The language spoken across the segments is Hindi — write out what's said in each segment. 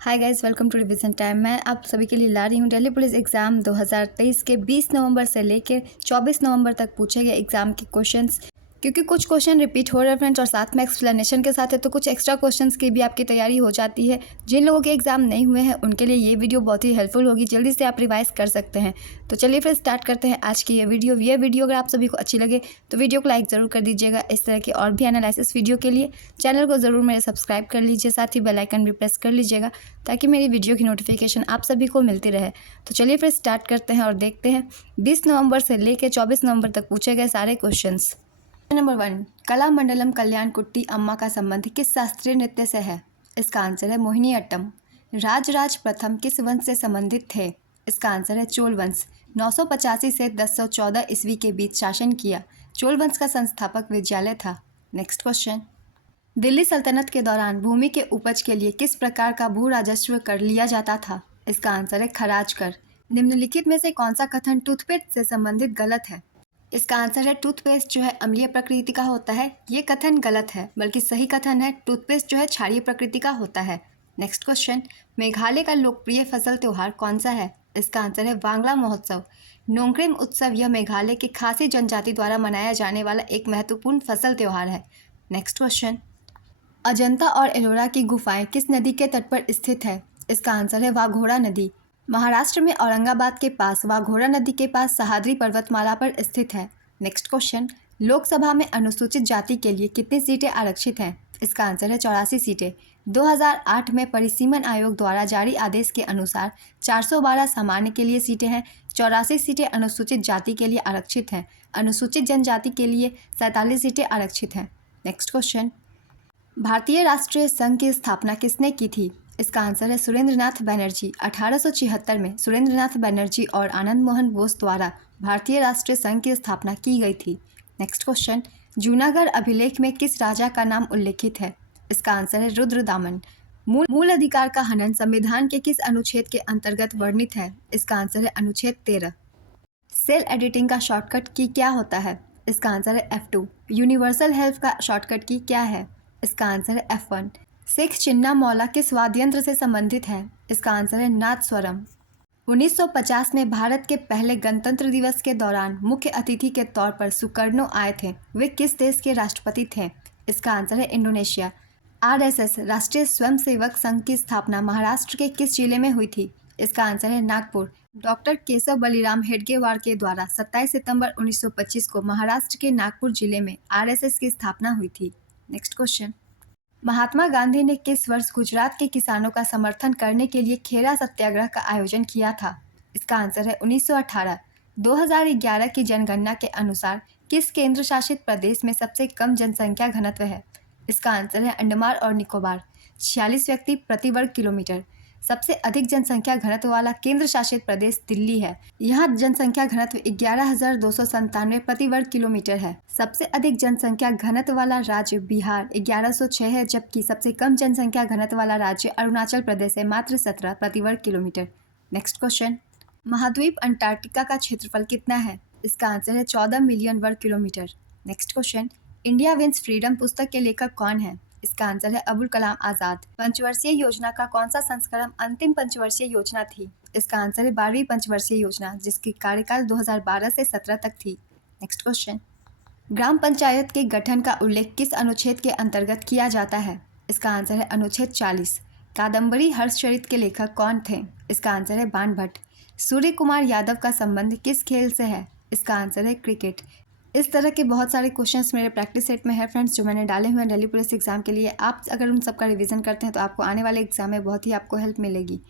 Hi guys, welcome to revision time. मैं आप सभी के लिए ला रही हूँ दिल्ली पुलिस एग्ज़ाम 2023 के 20 नवंबर से लेकर 24 नवंबर तक पूछे गए एग्ज़ाम के क्वेश्चंस। क्योंकि कुछ क्वेश्चन रिपीट हो रहे हैं फ्रेंड्स, और साथ में एक्सप्लेनेशन के साथ है, तो कुछ एक्स्ट्रा क्वेश्चंस की भी आपकी तैयारी हो जाती है। जिन लोगों के एग्ज़ाम नहीं हुए हैं उनके लिए ये वीडियो बहुत ही हेल्पफुल होगी, जल्दी से आप रिवाइज कर सकते हैं। तो चलिए फिर स्टार्ट करते हैं आज की ये वीडियो अगर आप सभी को अच्छी लगे तो वीडियो को लाइक ज़रूर कर दीजिएगा। इस तरह की और भी एनालिसिस वीडियो के लिए चैनल को ज़रूर मेरे सब्सक्राइब कर लीजिए, साथ ही बेल आइकन भी प्रेस कर लीजिएगा ताकि मेरी वीडियो की नोटिफिकेशन आप सभी को मिलती रहे। तो चलिए फिर स्टार्ट करते हैं और देखते हैं 20 नवंबर से लेकर 24 नवंबर तक पूछे गए सारे क्वेश्चंस। नंबर 1, कलामंडलम कल्याण कुट्टी अम्मा का संबंध किस शास्त्रीय नृत्य से है? इसका आंसर है मोहिनीअट्टम। राजराज प्रथम किस वंश से संबंधित थे? इसका आंसर है चोल वंश। 985 से 1014 ईस्वी के बीच शासन किया। चोल वंश का संस्थापक विजयालय था। नेक्स्ट क्वेश्चन, दिल्ली सल्तनत के दौरान भूमि के उपज के लिए किस प्रकार का भू राजस्व कर लिया जाता था? इसका आंसर है खराज कर। निम्नलिखित में से कौन सा कथन टूथपेस्ट से संबंधित गलत है? इसका आंसर है टूथपेस्ट जो है अम्लीय प्रकृति का होता है। ये कथन गलत है, बल्कि सही कथन है टूथपेस्ट जो है क्षारीय प्रकृति का होता है। नेक्स्ट क्वेश्चन, मेघालय का लोकप्रिय फसल त्योहार कौन सा है? इसका आंसर है वांगला महोत्सव। नोंगक्रेम उत्सव यह मेघालय की खासी जनजाति द्वारा मनाया जाने वाला एक महत्वपूर्ण फसल त्योहार है। नेक्स्ट क्वेश्चन, अजंता और एलोरा की गुफाएं किस नदी के तट पर स्थित है? इसका आंसर है वाघोड़ा नदी। महाराष्ट्र में औरंगाबाद के पास वाघोड़ा नदी के पास सह्याद्री पर्वतमाला पर स्थित है। नेक्स्ट क्वेश्चन, लोकसभा में अनुसूचित जाति के लिए कितनी सीटें आरक्षित हैं? इसका आंसर है 84 सीटें। 2008 में परिसीमन आयोग द्वारा जारी आदेश के अनुसार 412 सामान्य के लिए सीटें हैं, 84 सीटें अनुसूचित जाति के लिए आरक्षित हैं। अनुसूचित जनजाति के लिए 47 सीटें आरक्षित हैं। नेक्स्ट क्वेश्चन, भारतीय राष्ट्रीय संघ की स्थापना किसने की थी? इसका आंसर है सुरेंद्रनाथ बनर्जी। 1876 में सुरेंद्रनाथ बनर्जी और आनंद मोहन बोस द्वारा भारतीय राष्ट्रीय संघ की स्थापना की गई थी। नेक्स्ट क्वेश्चन, जूनागढ़ अभिलेख में किस राजा का नाम उल्लेखित है? इसका आंसर है रुद्रदामन। मूल अधिकार का हनन संविधान के किस अनुच्छेद के अंतर्गत वर्णित है? इसका आंसर है अनुच्छेद 13। सेल एडिटिंग का शॉर्टकट की क्या होता है? इसका आंसर है F2। यूनिवर्सल हेल्प का शॉर्टकट की क्या है? इसका आंसर है F1। सिख चिन्ना मौला किस वाद्ययंत्र से संबंधित है? इसका आंसर है नाद स्वरम। 1950 में भारत के पहले गणतंत्र दिवस के दौरान मुख्य अतिथि के तौर पर सुकर्णो आए थे। वे किस देश के राष्ट्रपति थे? इसका आंसर है इंडोनेशिया। RSS राष्ट्रीय स्वयंसेवक संघ की स्थापना महाराष्ट्र के किस जिले में हुई थी? इसका आंसर है नागपुर। डॉक्टर केशव बलिराम हेडगेवार के द्वारा 27 सितंबर 1925 को महाराष्ट्र के नागपुर जिले में RSS की स्थापना हुई थी। नेक्स्ट क्वेश्चन, महात्मा गांधी ने किस वर्ष गुजरात के किसानों का समर्थन करने के लिए खेरा सत्याग्रह का आयोजन किया था? इसका आंसर है 1918। 2011 की जनगणना के अनुसार किस केंद्र शासित प्रदेश में सबसे कम जनसंख्या घनत्व है? इसका आंसर है अंडमान और निकोबार। 46 व्यक्ति प्रति वर्ग किलोमीटर। सबसे अधिक जनसंख्या घनत्व वाला केंद्र शासित प्रदेश दिल्ली है। यहाँ जनसंख्या घनत्व 11,297 प्रति वर्ग किलोमीटर है। सबसे अधिक जनसंख्या घनत्व वाला राज्य बिहार 1106 है, जबकि सबसे कम जनसंख्या घनत्व वाला राज्य अरुणाचल प्रदेश है, मात्र 17 प्रति वर्ग किलोमीटर। नेक्स्ट क्वेश्चन, महाद्वीप अंटार्कटिका का क्षेत्रफल कितना है? इसका आंसर है 14 मिलियन वर्ग किलोमीटर। Next question, India wins freedom पुस्तक के लेखक कौन है? इसका आंसर है अबुल कलाम आज़ाद। पंचवर्षीय योजना का कौन सा संस्करण अंतिम पंचवर्षीय योजना थी? इसका आंसर है 12वीं पंचवर्षीय योजना, जिसकी कार्यकाल 2012 से 17 तक थी। नेक्स्ट क्वेश्चन, ग्राम पंचायत के गठन का उल्लेख किस अनुच्छेद के अंतर्गत किया जाता है? इसका आंसर है अनुच्छेद 40। कादम्बरी हर्षचरित के लेखक कौन थे? इसका आंसर है बाणभट्ट। सूर्य कुमार यादव का संबंध किस खेल से है? इसका आंसर है क्रिकेट। इस तरह के बहुत सारे क्वेश्चंस मेरे प्रैक्टिस सेट में है फ्रेंड्स, जो मैंने डाले हुए हैं दिल्ली पुलिस एग्जाम के लिए। आप अगर उन सबका रिवीजन करते हैं तो आपको आने वाले एग्जाम में बहुत ही आपको हेल्प मिलेगी।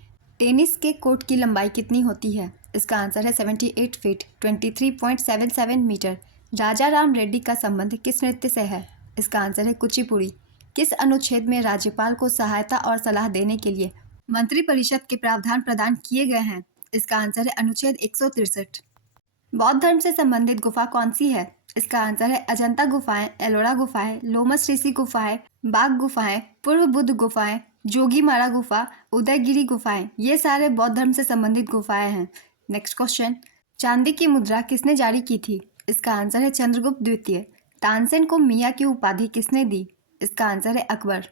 टेनिस के कोर्ट की लंबाई कितनी होती है? इसका आंसर है 78 फीट 23.77 मीटर। राजा राम रेड्डी का संबंध किस नृत्य से है? इसका आंसर है कुचिपुड़ी। किस अनुच्छेद में राज्यपाल को सहायता और सलाह देने के लिए मंत्रिपरिषद के प्रावधान प्रदान किए गए हैं? इसका आंसर है अनुच्छेद 163। बौद्ध धर्म से संबंधित गुफा कौन सी है? इसका आंसर है अजंता गुफाएं, एलोरा गुफाएं, लोमस ऋषि गुफाएं, बाघ गुफाएं, पूर्व बुद्ध गुफाएं, जोगीमारा गुफा, उदयगिरी गुफाएं। ये सारे बौद्ध धर्म से संबंधित गुफाएं हैं। नेक्स्ट क्वेश्चन, चांदी की मुद्रा किसने जारी की थी? इसका आंसर है चंद्रगुप्त द्वितीय। तानसेन को मियाँ की उपाधि किसने दी? इसका आंसर है अकबर।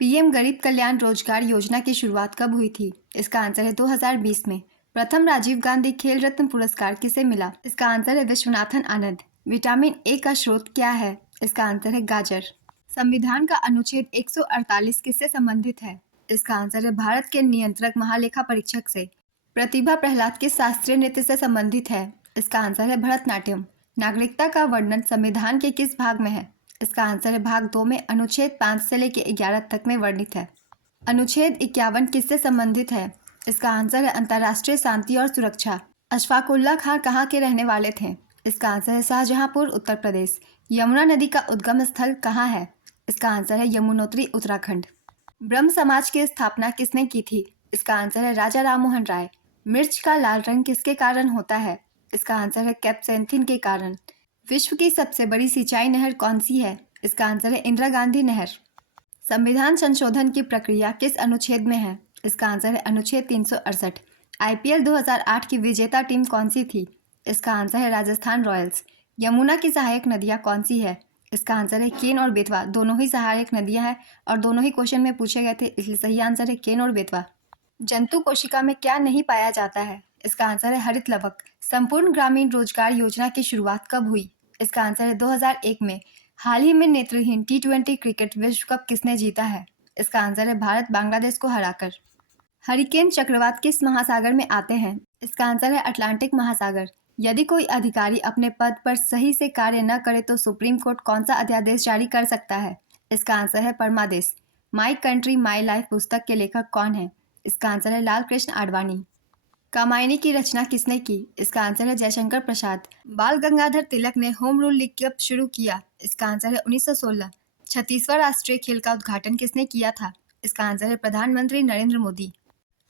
पीएम गरीब कल्याण रोजगार योजना की शुरुआत कब हुई थी? इसका आंसर है 2020 में। प्रथम राजीव गांधी खेल रत्न पुरस्कार किसे मिला? इसका आंसर है विश्वनाथन आनंद। विटामिन ए का स्रोत क्या है? इसका आंसर है गाजर। संविधान का अनुच्छेद 148 किससे संबंधित है? इसका आंसर है भारत के नियंत्रक महालेखा परीक्षक से। प्रतिभा प्रहलाद किस शास्त्रीय नृत्य से संबंधित है? इसका आंसर है भरतनाट्यम। नागरिकता का वर्णन संविधान के किस भाग में है? इसका आंसर है भाग 2 में अनुच्छेद 5 से लेकर 11 तक में वर्णित है। अनुच्छेद 51 किससे संबंधित है? इसका आंसर है अंतर्राष्ट्रीय शांति और सुरक्षा। अशफाकुल्ला खान कहाँ के रहने वाले थे? इसका आंसर है शाहजहांपुर, उत्तर प्रदेश। यमुना नदी का उद्गम स्थल कहाँ है? इसका आंसर है यमुनोत्री, उत्तराखंड। ब्रह्म समाज की स्थापना किसने की थी? इसका आंसर है राजा राममोहन राय। मिर्च का लाल रंग किसके कारण होता है? इसका आंसर है कैप्सेंथिन के कारण। विश्व की सबसे बड़ी सिंचाई नहर कौन सी है? इसका आंसर है इंदिरा गांधी नहर। संविधान संशोधन की प्रक्रिया किस अनुच्छेद में है? इसका आंसर है अनुच्छेद 368। आईपीएल 2008 की विजेता टीम कौन सी थी? इसका आंसर है राजस्थान रॉयल्स। यमुना की सहायक नदियाँ कौन सी है? इसका आंसर है केन और बेतवा। दोनों ही सहायक नदियाँ हैं और दोनों ही क्वेश्चन में पूछे गए थे, इसलिए सही आंसर है केन और बेतवा। जंतु कोशिका में क्या नहीं पाया जाता है? इसका आंसर है हरित लवक। संपूर्ण ग्रामीण रोजगार योजना की शुरुआत कब हुई? इसका आंसर है 2001 में। हाल ही में नेत्रहीन T20 क्रिकेट विश्व कप किसने जीता है? इसका आंसर है भारत, बांग्लादेश को हराकर। हरिकेन चक्रवात किस महासागर में आते हैं? इसका आंसर है अटलांटिक महासागर। यदि कोई अधिकारी अपने पद पर सही से कार्य न करे तो सुप्रीम कोर्ट कौन सा अध्यादेश जारी कर सकता है? इसका आंसर है परमादेश। माई कंट्री माई लाइफ पुस्तक के लेखक कौन है? इसका आंसर है लाल कृष्ण आडवाणी। कामायनी की रचना किसने की? इसका आंसर है जयशंकर प्रसाद। बाल गंगाधर तिलक ने होम रूल लीग कब शुरू किया? इसका आंसर है 1916। 36वां राष्ट्रीय खेल का उद्घाटन किसने किया था? इसका आंसर है प्रधानमंत्री नरेंद्र मोदी।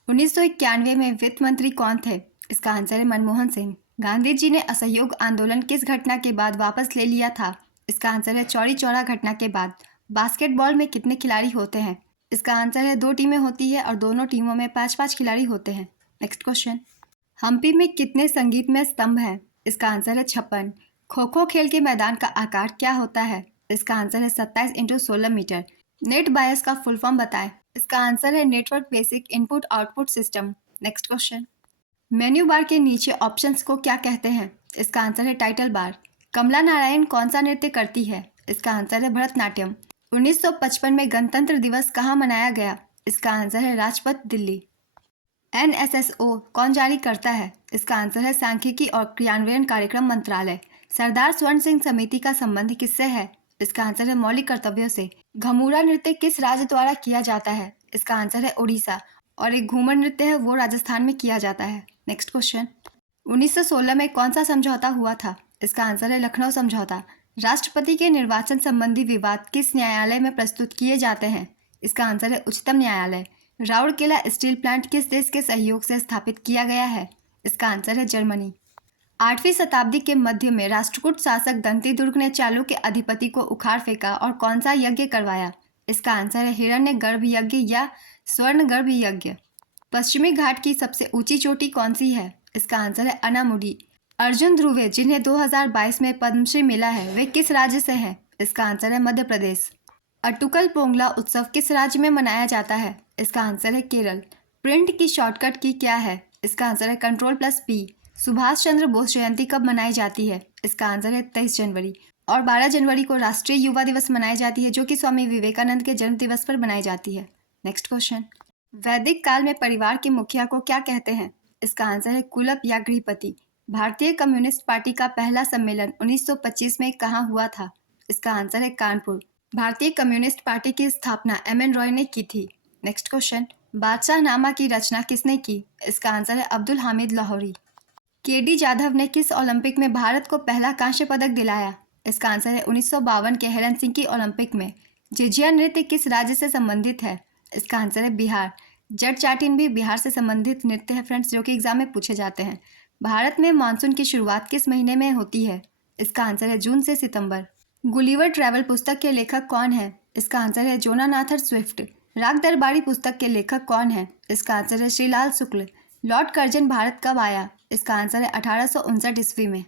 1991 में वित्त मंत्री कौन थे? इसका आंसर है मनमोहन सिंह। गांधी जी ने असहयोग आंदोलन किस घटना के बाद वापस ले लिया था? इसका आंसर है चौरी चौरा घटना के बाद। बास्केटबॉल में कितने खिलाड़ी होते हैं? इसका आंसर है 2 टीमें होती है और दोनों टीमों में 5-5 खिलाड़ी होते हैं। Next question. हम्पी में कितने संगीतमय स्तंभ हैं? इसका आंसर है 56। खो खो खेल के मैदान का आकार क्या होता है? इसका आंसर है 27 × 16 मीटर। नेट बायस का फुल फॉर्म बताएं। इसका आंसर है network basic input output system. Next question. Menu bar के नीचे ऑप्शंस को क्या कहते हैं? इसका आंसर है टाइटल बार। कमला नारायण कौन सा नृत्य करती है? इसका आंसर है भरतनाट्यम। 1955 में गणतंत्र दिवस कहाँ मनाया गया? इसका आंसर है राजपथ, दिल्ली। NSSO कौन जारी करता है? इसका आंसर है सांख्यिकी और क्रियान्वयन कार्यक्रम मंत्रालय। सरदार स्वर्ण सिंह समिति का संबंध किससे है? इसका आंसर है मौलिक कर्तव्यों से। घमूरा नृत्य किस राज्य द्वारा किया जाता है? इसका आंसर है उड़ीसा। और एक घूमर नृत्य है वो राजस्थान में किया जाता है। Next question. 1916 में कौन सा समझौता हुआ था? इसका आंसर है लखनऊ समझौता। राष्ट्रपति के निर्वाचन संबंधी विवाद किस न्यायालय में प्रस्तुत किए जाते हैं? इसका आंसर है उच्चतम न्यायालय। राउरकेला स्टील प्लांट किस देश के सहयोग से स्थापित किया गया है? इसका आंसर है जर्मनी। 8वीं शताब्दी के मध्य में राष्ट्रकूट शासक दंतीदुर्ग ने चालुक्य अधिपति को उखाड़ फेंका और कौन सा यज्ञ करवाया? इसका आंसर है हिरण्यगर्भ यज्ञ या स्वर्णगर्भ यज्ञ। पश्चिमी घाट की सबसे ऊंची चोटी कौन सी है? इसका आंसर है अनामुडी। अर्जुन ध्रुवे जिन्हें 2022 में पद्मश्री मिला है वे किस राज्य से हैं? इसका आंसर है मध्य प्रदेश। अटुकल पोंगला उत्सव किस राज्य में मनाया जाता है? इसका आंसर है केरल। प्रिंट की शॉर्टकट की क्या है? इसका आंसर है Ctrl+P। सुभाष चंद्र बोस जयंती कब मनाई जाती है? इसका आंसर है 23 जनवरी। और 12 जनवरी को राष्ट्रीय युवा दिवस मनाई जाती है जो कि स्वामी विवेकानंद के जन्म दिवस पर मनाई जाती है। Next question. वैदिक काल में परिवार के मुखिया को क्या कहते हैं? इसका आंसर है कुलप या गृहपति। भारतीय कम्युनिस्ट पार्टी का पहला सम्मेलन 1925 में कहाँ हुआ था? इसका आंसर है कानपुर। भारतीय कम्युनिस्ट पार्टी की स्थापना M.N. रॉय ने की थी। Next question. बादशाहनामा की रचना किसने की? इसका आंसर है अब्दुल हामिद लाहौरी। KD जाधव ने किस ओलंपिक में भारत को पहला कांस्य पदक दिलाया? इसका आंसर है 1952 के हेलसिंकी ओलंपिक में। झिझिया नृत्य किस राज्य से संबंधित है? इसका आंसर है बिहार। जट चाटिन भी बिहार से संबंधित नृत्य है फ्रेंड्स, जो कि एग्जाम में पूछे जाते हैं। भारत में मानसून की शुरुआत किस महीने में होती है? इसका आंसर है जून से सितंबर। गुलिवर ट्रैवल पुस्तक के लेखक कौन है? इसका आंसर है जोनाथन स्विफ्ट। राग दरबारी पुस्तक के लेखक कौन है? इसका आंसर है श्रीलाल शुक्ल। लॉर्ड कर्जन भारत कब आया? इसका आंसर है 1859 ईस्वी में।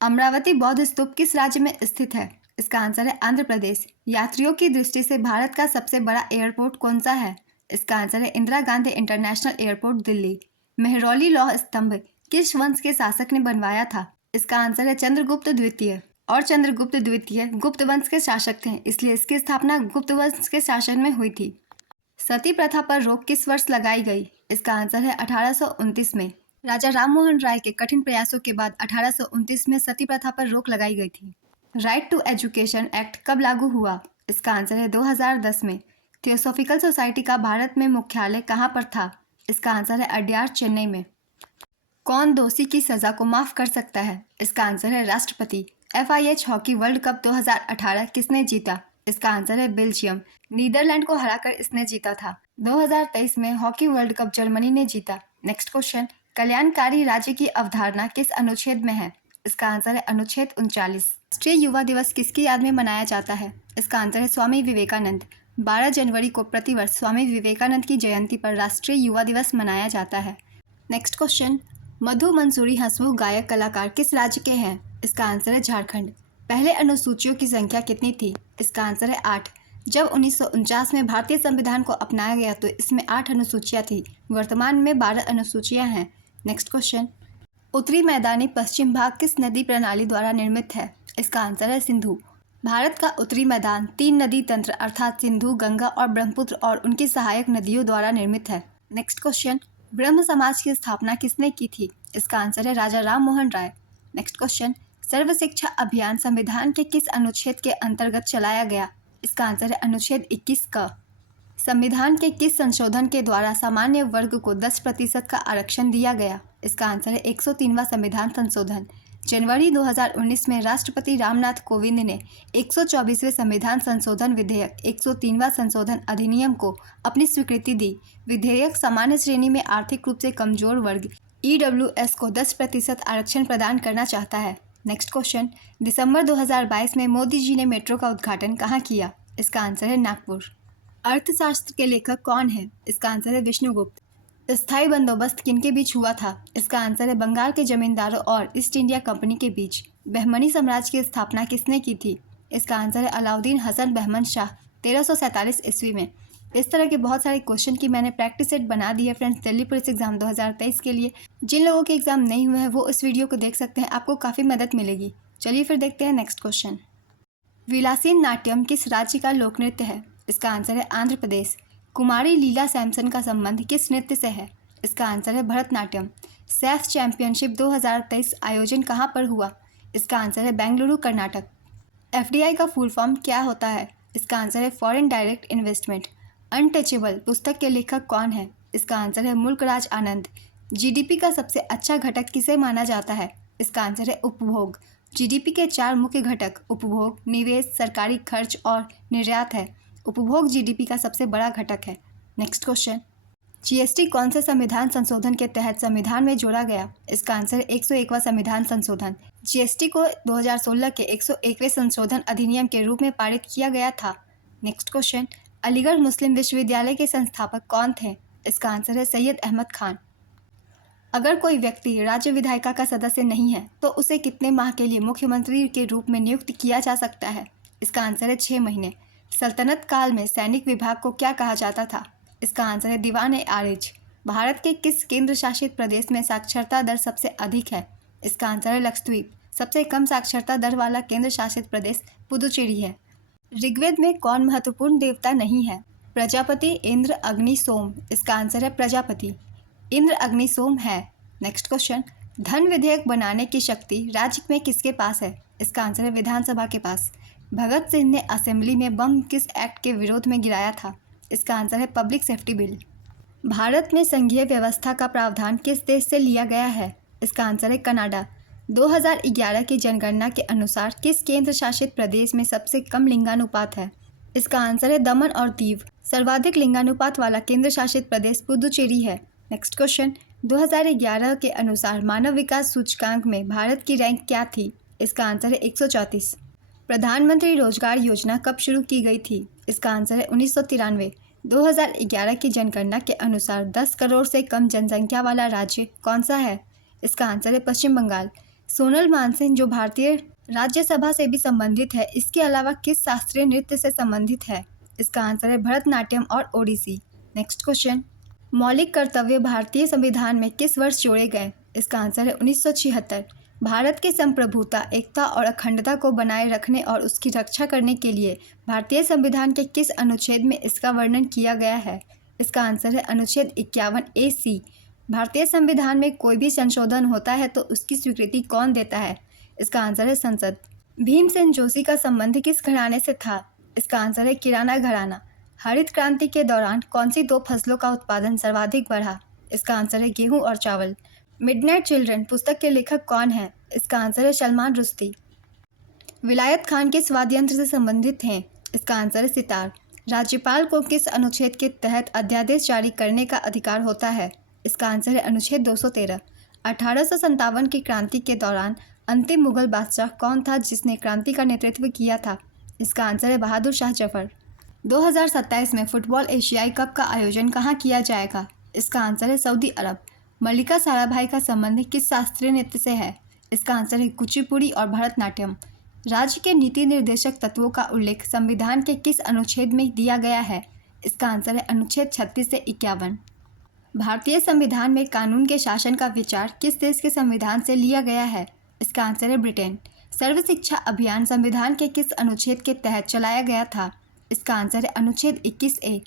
अमरावती बौद्ध स्तूप किस राज्य में स्थित है? इसका आंसर है आंध्र प्रदेश। यात्रियों की दृष्टि से भारत का सबसे बड़ा एयरपोर्ट कौन सा है? इसका आंसर है इंदिरा गांधी इंटरनेशनल एयरपोर्ट दिल्ली। मेहरौली लौह स्तंभ किस वंश के शासक ने बनवाया था? इसका आंसर है चंद्रगुप्त द्वितीय। और चंद्रगुप्त द्वितीय गुप्त वंश के शासक थे, इसलिए इसकी स्थापना गुप्त वंश के शासन में हुई थी। सती प्रथा पर रोक किस वर्ष लगाई गई? इसका आंसर है 1829 में। राजा राममोहन राय के कठिन प्रयासों के बाद 1829 में सती प्रथा पर रोक लगाई गई थी। राइट टू एजुकेशन एक्ट कब लागू हुआ? इसका आंसर है 2010 में। थियोसॉफिकल सोसाइटी का भारत में मुख्यालय कहाँ पर था? इसका आंसर है अड्यार, चेन्नई में। कौन दोषी की सजा को माफ कर सकता है? इसका आंसर है राष्ट्रपति। FIH हॉकी वर्ल्ड कप 2018 किसने जीता? इसका आंसर है बेल्जियम। नीदरलैंड को हराकर इसने जीता था। 2023 में हॉकी वर्ल्ड कप जर्मनी ने जीता। नेक्स्ट क्वेश्चन, कल्याणकारी राज्य की अवधारणा किस अनुच्छेद में है? इसका आंसर है अनुच्छेद 39। राष्ट्रीय युवा दिवस किसकी याद में मनाया जाता है? इसका आंसर है स्वामी विवेकानंद। 12 जनवरी को प्रतिवर्ष स्वामी विवेकानंद की जयंती पर राष्ट्रीय युवा दिवस मनाया जाता है। नेक्स्ट क्वेश्चन, मधु मंसूरी हंसमुख गायक कलाकार किस राज्य के हैं? इसका आंसर है झारखंड। पहले अनुसूचियों की संख्या कितनी थी? इसका आंसर है 8। जब 1949 में भारतीय संविधान को अपनाया गया तो इसमें 8 अनुसूचियाँ थी। वर्तमान में 12 अनुसूचियाँ हैं। नेक्स्ट क्वेश्चन, उत्तरी मैदानी पश्चिम भाग किस नदी प्रणाली द्वारा निर्मित है? इसका आंसर है सिंधु। भारत का उत्तरी मैदान 3 नदी तंत्र अर्थात सिंधु, गंगा और ब्रह्मपुत्र और उनकी सहायक नदियों द्वारा निर्मित है। नेक्स्ट क्वेश्चन, ब्रह्म समाज की स्थापना किसने की थी? इसका आंसर है राजा राममोहन राय। नेक्स्ट क्वेश्चन, सर्व शिक्षा अभियान संविधान के किस अनुच्छेद के अंतर्गत चलाया गया? इसका आंसर है अनुच्छेद 21 का। संविधान के किस संशोधन के द्वारा सामान्य वर्ग को 10% का आरक्षण दिया गया? इसका आंसर है 103वां संविधान संशोधन। जनवरी 2019 में राष्ट्रपति रामनाथ कोविंद ने 124वें संविधान संशोधन विधेयक 103वां संशोधन अधिनियम को अपनी स्वीकृति दी। विधेयक सामान्य श्रेणी में आर्थिक रूप से कमजोर वर्ग EWS को 10% आरक्षण प्रदान करना चाहता है। नेक्स्ट क्वेश्चन, दिसंबर 2022 में मोदी जी ने मेट्रो का उद्घाटन कहाँ किया? इसका आंसर है नागपुर। अर्थशास्त्र के लेखक कौन है? इसका आंसर है विष्णुगुप्त। स्थायी बंदोबस्त किनके बीच हुआ था? इसका आंसर है बंगाल के जमींदारों और ईस्ट इंडिया कंपनी के बीच। बहमनी साम्राज्य की स्थापना किसने की थी? इसका आंसर है अलाउद्दीन हसन बहमन शाह 1347 ईस्वी में। इस तरह के बहुत सारे क्वेश्चन की मैंने प्रैक्टिस सेट बना दी है फ्रेंड्स दिल्ली पुलिस एग्जाम 2023 के लिए। जिन लोगों के एग्जाम नहीं हुए हैं वो इस वीडियो को देख सकते हैं, आपको काफ़ी मदद मिलेगी। चलिए फिर देखते हैं नेक्स्ट क्वेश्चन। विलासीन नाट्यम किस राज्य का लोक नृत्य है? इसका आंसर है आंध्र प्रदेश। कुमारी लीला सैमसन का संबंध किस नृत्य से है? इसका आंसर है भरतनाट्यम। सैफ चैंपियनशिप 2023 आयोजन कहाँ पर हुआ? इसका आंसर है बेंगलुरु, कर्नाटक। FDI का फुल फॉर्म क्या होता है? इसका आंसर है फॉरेन डायरेक्ट इन्वेस्टमेंट। अनटचेबल पुस्तक के लेखक कौन है? इसका आंसर है मुल्कराज आनंद। GDP का सबसे अच्छा घटक किसे माना जाता है? इसका आंसर है उपभोग। GDP के 4 मुख्य घटक उपभोग, निवेश, सरकारी खर्च और निर्यात है। उपभोग GDP का सबसे बड़ा घटक है। नेक्स्ट क्वेश्चन, GST कौन से संविधान संशोधन के तहत संविधान में जोड़ा गया? इसका आंसर है 101वां संविधान संशोधन। GST को 2016 के 101वें संशोधन अधिनियम के रूप में पारित किया गया था। नेक्स्ट क्वेश्चन, अलीगढ़ मुस्लिम विश्वविद्यालय के संस्थापक कौन थे? इसका आंसर है सैयद अहमद खान। अगर कोई व्यक्ति राज्य विधायिका का सदस्य नहीं है तो उसे कितने माह के लिए मुख्यमंत्री के रूप में नियुक्त किया जा सकता है? इसका आंसर है 6 महीने। सल्तनत काल में सैनिक विभाग को क्या कहा जाता था? इसका आंसर है दीवान-ए-आरिज। भारत के किस केंद्र शासित प्रदेश में साक्षरता दर सबसे अधिक है? इसका आंसर है लक्षद्वीप। सबसे कम साक्षरता दर वाला केंद्र शासित प्रदेश पुदुचेरी है। ऋग्वेद में कौन महत्वपूर्ण देवता नहीं है? प्रजापति, इंद्र, अग्नि, सोम। इसका आंसर है प्रजापति। इंद्र, अग्नि, सोम है। नेक्स्ट क्वेश्चन, धन विधेयक बनाने की शक्ति राज्य में किसके पास है? इसका आंसर है विधानसभा के पास। भगत सिंह ने असेंबली में बम किस एक्ट के विरोध में गिराया था? इसका आंसर है पब्लिक सेफ्टी बिल। भारत में संघीय व्यवस्था का प्रावधान किस देश से लिया गया है? इसका आंसर है कनाडा। 2011 की जनगणना के अनुसार किस केंद्र शासित प्रदेश में सबसे कम लिंगानुपात है? इसका आंसर है दमन और दीव। सर्वाधिक लिंगानुपात वाला केंद्र शासित प्रदेश पुदुचेरी है। नेक्स्ट क्वेश्चन, 2011 के अनुसार मानव विकास सूचकांक में भारत की रैंक क्या थी? इसका आंसर है 134। प्रधानमंत्री रोजगार योजना कब शुरू की गई थी? इसका आंसर है 1993। 2011 की जनगणना के अनुसार 10 करोड़ से कम जनसंख्या वाला राज्य कौन सा है? इसका आंसर है पश्चिम बंगाल। सोनल मानसिंह जो भारतीय राज्यसभा से भी संबंधित है। इसके अलावा किस शास्त्रीय नृत्य से संबंधित है? इसका आंसर है भरतनाट्यम और ओडिसी। नेक्स्ट क्वेश्चन, मौलिक कर्तव्य भारतीय संविधान में किस वर्ष जोड़े गए? इसका आंसर है 1976। भारत की संप्रभुता, एकता और अखंडता को बनाए रखने और उसकी रक्षा करने के लिए भारतीय संविधान के किस अनुच्छेद में इसका वर्णन किया गया है? इसका आंसर है अनुच्छेद 51A(c). भारतीय संविधान में कोई भी संशोधन होता है तो उसकी स्वीकृति कौन देता है? इसका आंसर है संसद। भीमसेन जोशी का संबंध किस घराने से था? इसका आंसर है किराना घराना। हरित क्रांति के दौरान कौन सी 2 फसलों का उत्पादन सर्वाधिक बढ़ा? इसका आंसर है गेहूं और चावल। मिडनाइट चिल्ड्रन पुस्तक के लेखक कौन है? इसका आंसर है सलमान रुश्दी। विलायत खान किस वाद्य यंत्र से संबंधित हैं? इसका आंसर है सितार। राज्यपाल को किस अनुच्छेद के तहत अध्यादेश जारी करने का अधिकार होता है? इसका आंसर है अनुच्छेद 213। 1857 की क्रांति के दौरान अंतिम मुगल बादशाह कौन था जिसने क्रांति का नेतृत्व किया था? इसका आंसर है बहादुर शाह जफर। 2027 में फुटबॉल एशियाई कप का आयोजन कहाँ किया जाएगा? इसका आंसर है सऊदी अरब। मल्लिका साराभाई का संबंध किस शास्त्रीय नृत्य से है? इसका आंसर है कुचिपुड़ी और भरतनाट्यम। राज्य के नीति निर्देशक तत्वों का उल्लेख संविधान के किस अनुच्छेद में दिया गया है? इसका आंसर है अनुच्छेद 36 से 51। भारतीय संविधान में कानून के शासन का विचार किस देश के संविधान से लिया गया है? इसका आंसर है ब्रिटेन। सर्व शिक्षा अभियान संविधान के किस अनुच्छेद के तहत चलाया गया था? इसका आंसर है अनुच्छेद 21A।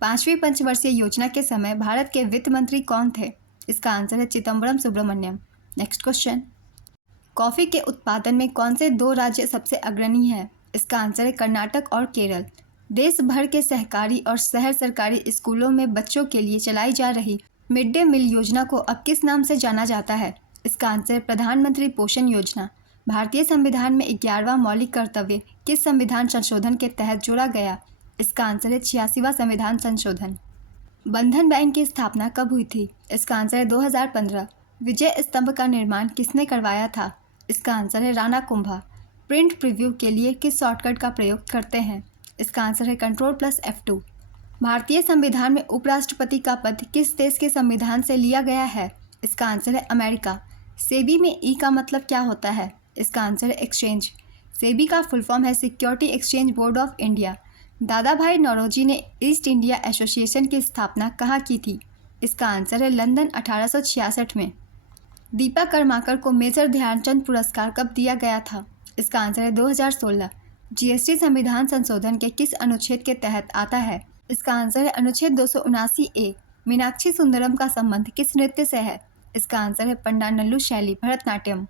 5वीं पंचवर्षीय योजना के समय भारत के वित्त मंत्री कौन थे? इसका आंसर है Chidambaram Subramaniam. Next question, coffee के उत्पादन में कौन से 2 राज्य सबसे अग्रणी हैं? इसका आंसर है कर्नाटक और केरल। देश भर के सहकारी और शहर सरकारी स्कूलों में बच्चों के लिए चलाई जा रही मिड डे मील योजना को अब किस नाम से जाना जाता है? इसका आंसर है प्रधानमंत्री पोषण योजना। भारतीय संविधान में 11वां मौलिक कर्तव्य किस संविधान संशोधन के तहत जोड़ा गया? इसका आंसर है 86वां संविधान संशोधन। बंधन बैंक की स्थापना कब हुई थी? इसका आंसर है 2015। विजय स्तंभ का निर्माण किसने करवाया था? इसका आंसर है राणा कुंभा। प्रिंट प्रीव्यू के लिए किस शॉर्टकट का प्रयोग करते हैं? इसका आंसर है Ctrl+F2। भारतीय संविधान में उपराष्ट्रपति का पद किस देश के संविधान से लिया गया है? इसका आंसर है अमेरिका। सेबी में ई का मतलब क्या होता है? इसका आंसर है एक्सचेंज। सेबी का फुल फॉर्म है security exchange board of India. दादा भाई नौरोजी ने ईस्ट इंडिया एसोसिएशन की स्थापना कहाँ की थी? इसका आंसर है लंदन 1866 में। दीपा कर्माकर को मेजर ध्यानचंद पुरस्कार कब दिया गया था? इसका आंसर है 2016। जीएसटी संविधान संशोधन के किस अनुच्छेद के तहत आता है? इसका आंसर है अनुच्छेद 279A। मीनाक्षी सुंदरम का संबंध किस नृत्य से है? इसका आंसर है पंडानल्लू शैली भरतनाट्यम।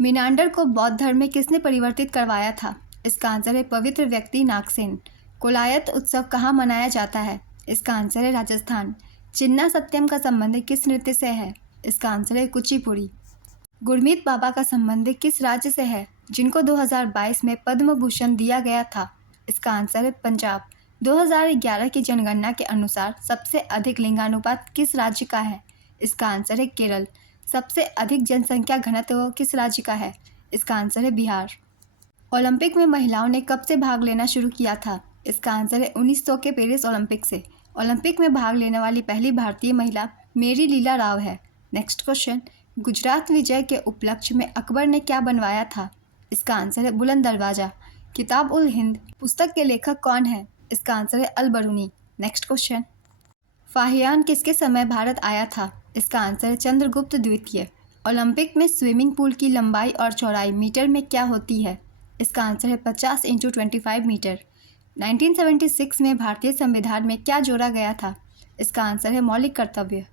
मीनांडर को बौद्ध धर्म में किसने परिवर्तित करवाया था? इसका आंसर है पवित्र व्यक्ति नागसेन। कोलायत उत्सव कहाँ मनाया जाता है? इसका आंसर है राजस्थान। चिन्ना सत्यम का संबंध किस नृत्य से है? इसका आंसर है कुचिपुड़ी। गुरमीत बाबा का संबंध किस राज्य से है जिनको 2022 में पद्म भूषण दिया गया था? इसका आंसर है पंजाब। 2011 की जनगणना के अनुसार सबसे अधिक लिंगानुपात किस राज्य का है? इसका आंसर है केरल। सबसे अधिक जनसंख्या घनत्व किस राज्य का है? इसका आंसर है बिहार। ओलंपिक में महिलाओं ने कब से भाग लेना शुरू किया था? इसका आंसर है 1900 के पेरिस ओलंपिक से। ओलंपिक में भाग लेने वाली पहली भारतीय महिला मेरी लीला राव है। नेक्स्ट क्वेश्चन, गुजरात विजय के उपलक्ष्य में अकबर ने क्या बनवाया था? इसका आंसर है बुलंद दरवाज़ा। किताब उल हिंद पुस्तक के लेखक कौन है? इसका आंसर है अल बरूनी। नेक्स्ट क्वेश्चन, फाहियान किसके समय भारत आया था? इसका आंसर है चंद्रगुप्त द्वितीय। ओलंपिक में स्विमिंग पूल की लंबाई और चौड़ाई मीटर में क्या होती है? इसका आंसर है 50 × 25 मीटर। 1976 में भारतीय संविधान में क्या जोड़ा गया था? इसका आंसर है मौलिक कर्तव्य।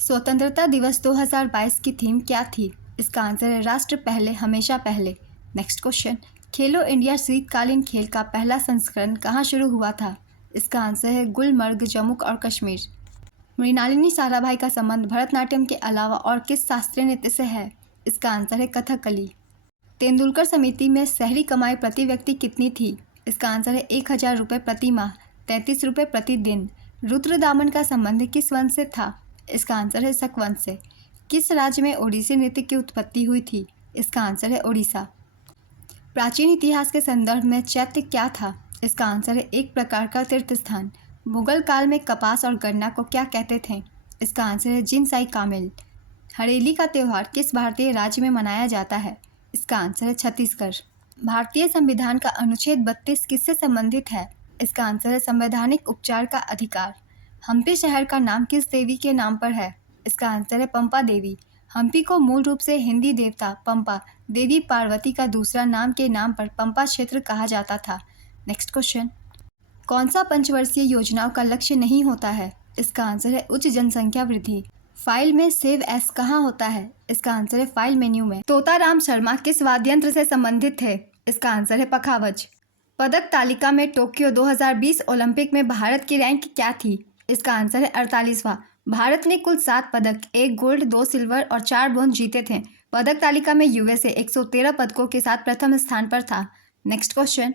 स्वतंत्रता दिवस 2022 की थीम क्या थी? इसका आंसर है राष्ट्र पहले हमेशा पहले। नेक्स्ट क्वेश्चन, खेलो इंडिया शीतकालीन खेल का पहला संस्करण कहाँ शुरू हुआ था? इसका आंसर है गुलमर्ग जम्मू और कश्मीर। मृणालिनी साराभाई का संबंध भरतनाट्यम के अलावा और किस शास्त्रीय नृत्य से है? इसका आंसर है कथकली। तेंदुलकर समिति में शहरी कमाई प्रति व्यक्ति कितनी थी? इसका आंसर है 1000 रुपये प्रति माह, 33 रुपये प्रति दिन। रुद्रदामन का संबंध किस वंश से था? इसका आंसर है शक वंश से। किस राज्य में ओडिसी नृत्य की उत्पत्ति हुई थी? इसका आंसर है ओडिशा। प्राचीन इतिहास के संदर्भ में चैत्य क्या था? इसका आंसर है एक प्रकार का तीर्थ स्थान। मुगल काल में कपास और गन्ना को क्या कहते थे? इसका आंसर है जिनसाई कामिल। हरेली का त्यौहार किस भारतीय राज्य में मनाया जाता है? इसका आंसर है छत्तीसगढ़। भारतीय संविधान का अनुच्छेद 32 किससे संबंधित है? इसका आंसर है संवैधानिक उपचार का अधिकार। हम्पी शहर का नाम किस देवी के नाम पर है? इसका आंसर है पंपा देवी। हम्पी को मूल रूप से हिंदी देवता पंपा देवी पार्वती का दूसरा नाम के नाम पर पंपा क्षेत्र कहा जाता था। नेक्स्ट क्वेश्चन, कौन सा पंचवर्षीय योजनाओं का लक्ष्य नहीं होता है? इसका आंसर है उच्च जनसंख्या वृद्धि। फाइल में सेव एस कहाँ होता है? इसका आंसर है फाइल मेन्यू में। तोताराम शर्मा किस वाद्य यंत्र से संबंधित थे? इसका आंसर है पखावज। पदक तालिका में टोक्यो 2020 ओलंपिक में भारत की रैंक क्या थी? इसका आंसर है 48वां। भारत ने कुल 7 पदक, 1 गोल्ड, 2 सिल्वर और 4 ब्रोंज जीते थे। पदक तालिका में यूएसए 113 पदकों के साथ प्रथम स्थान पर था। नेक्स्ट क्वेश्चन,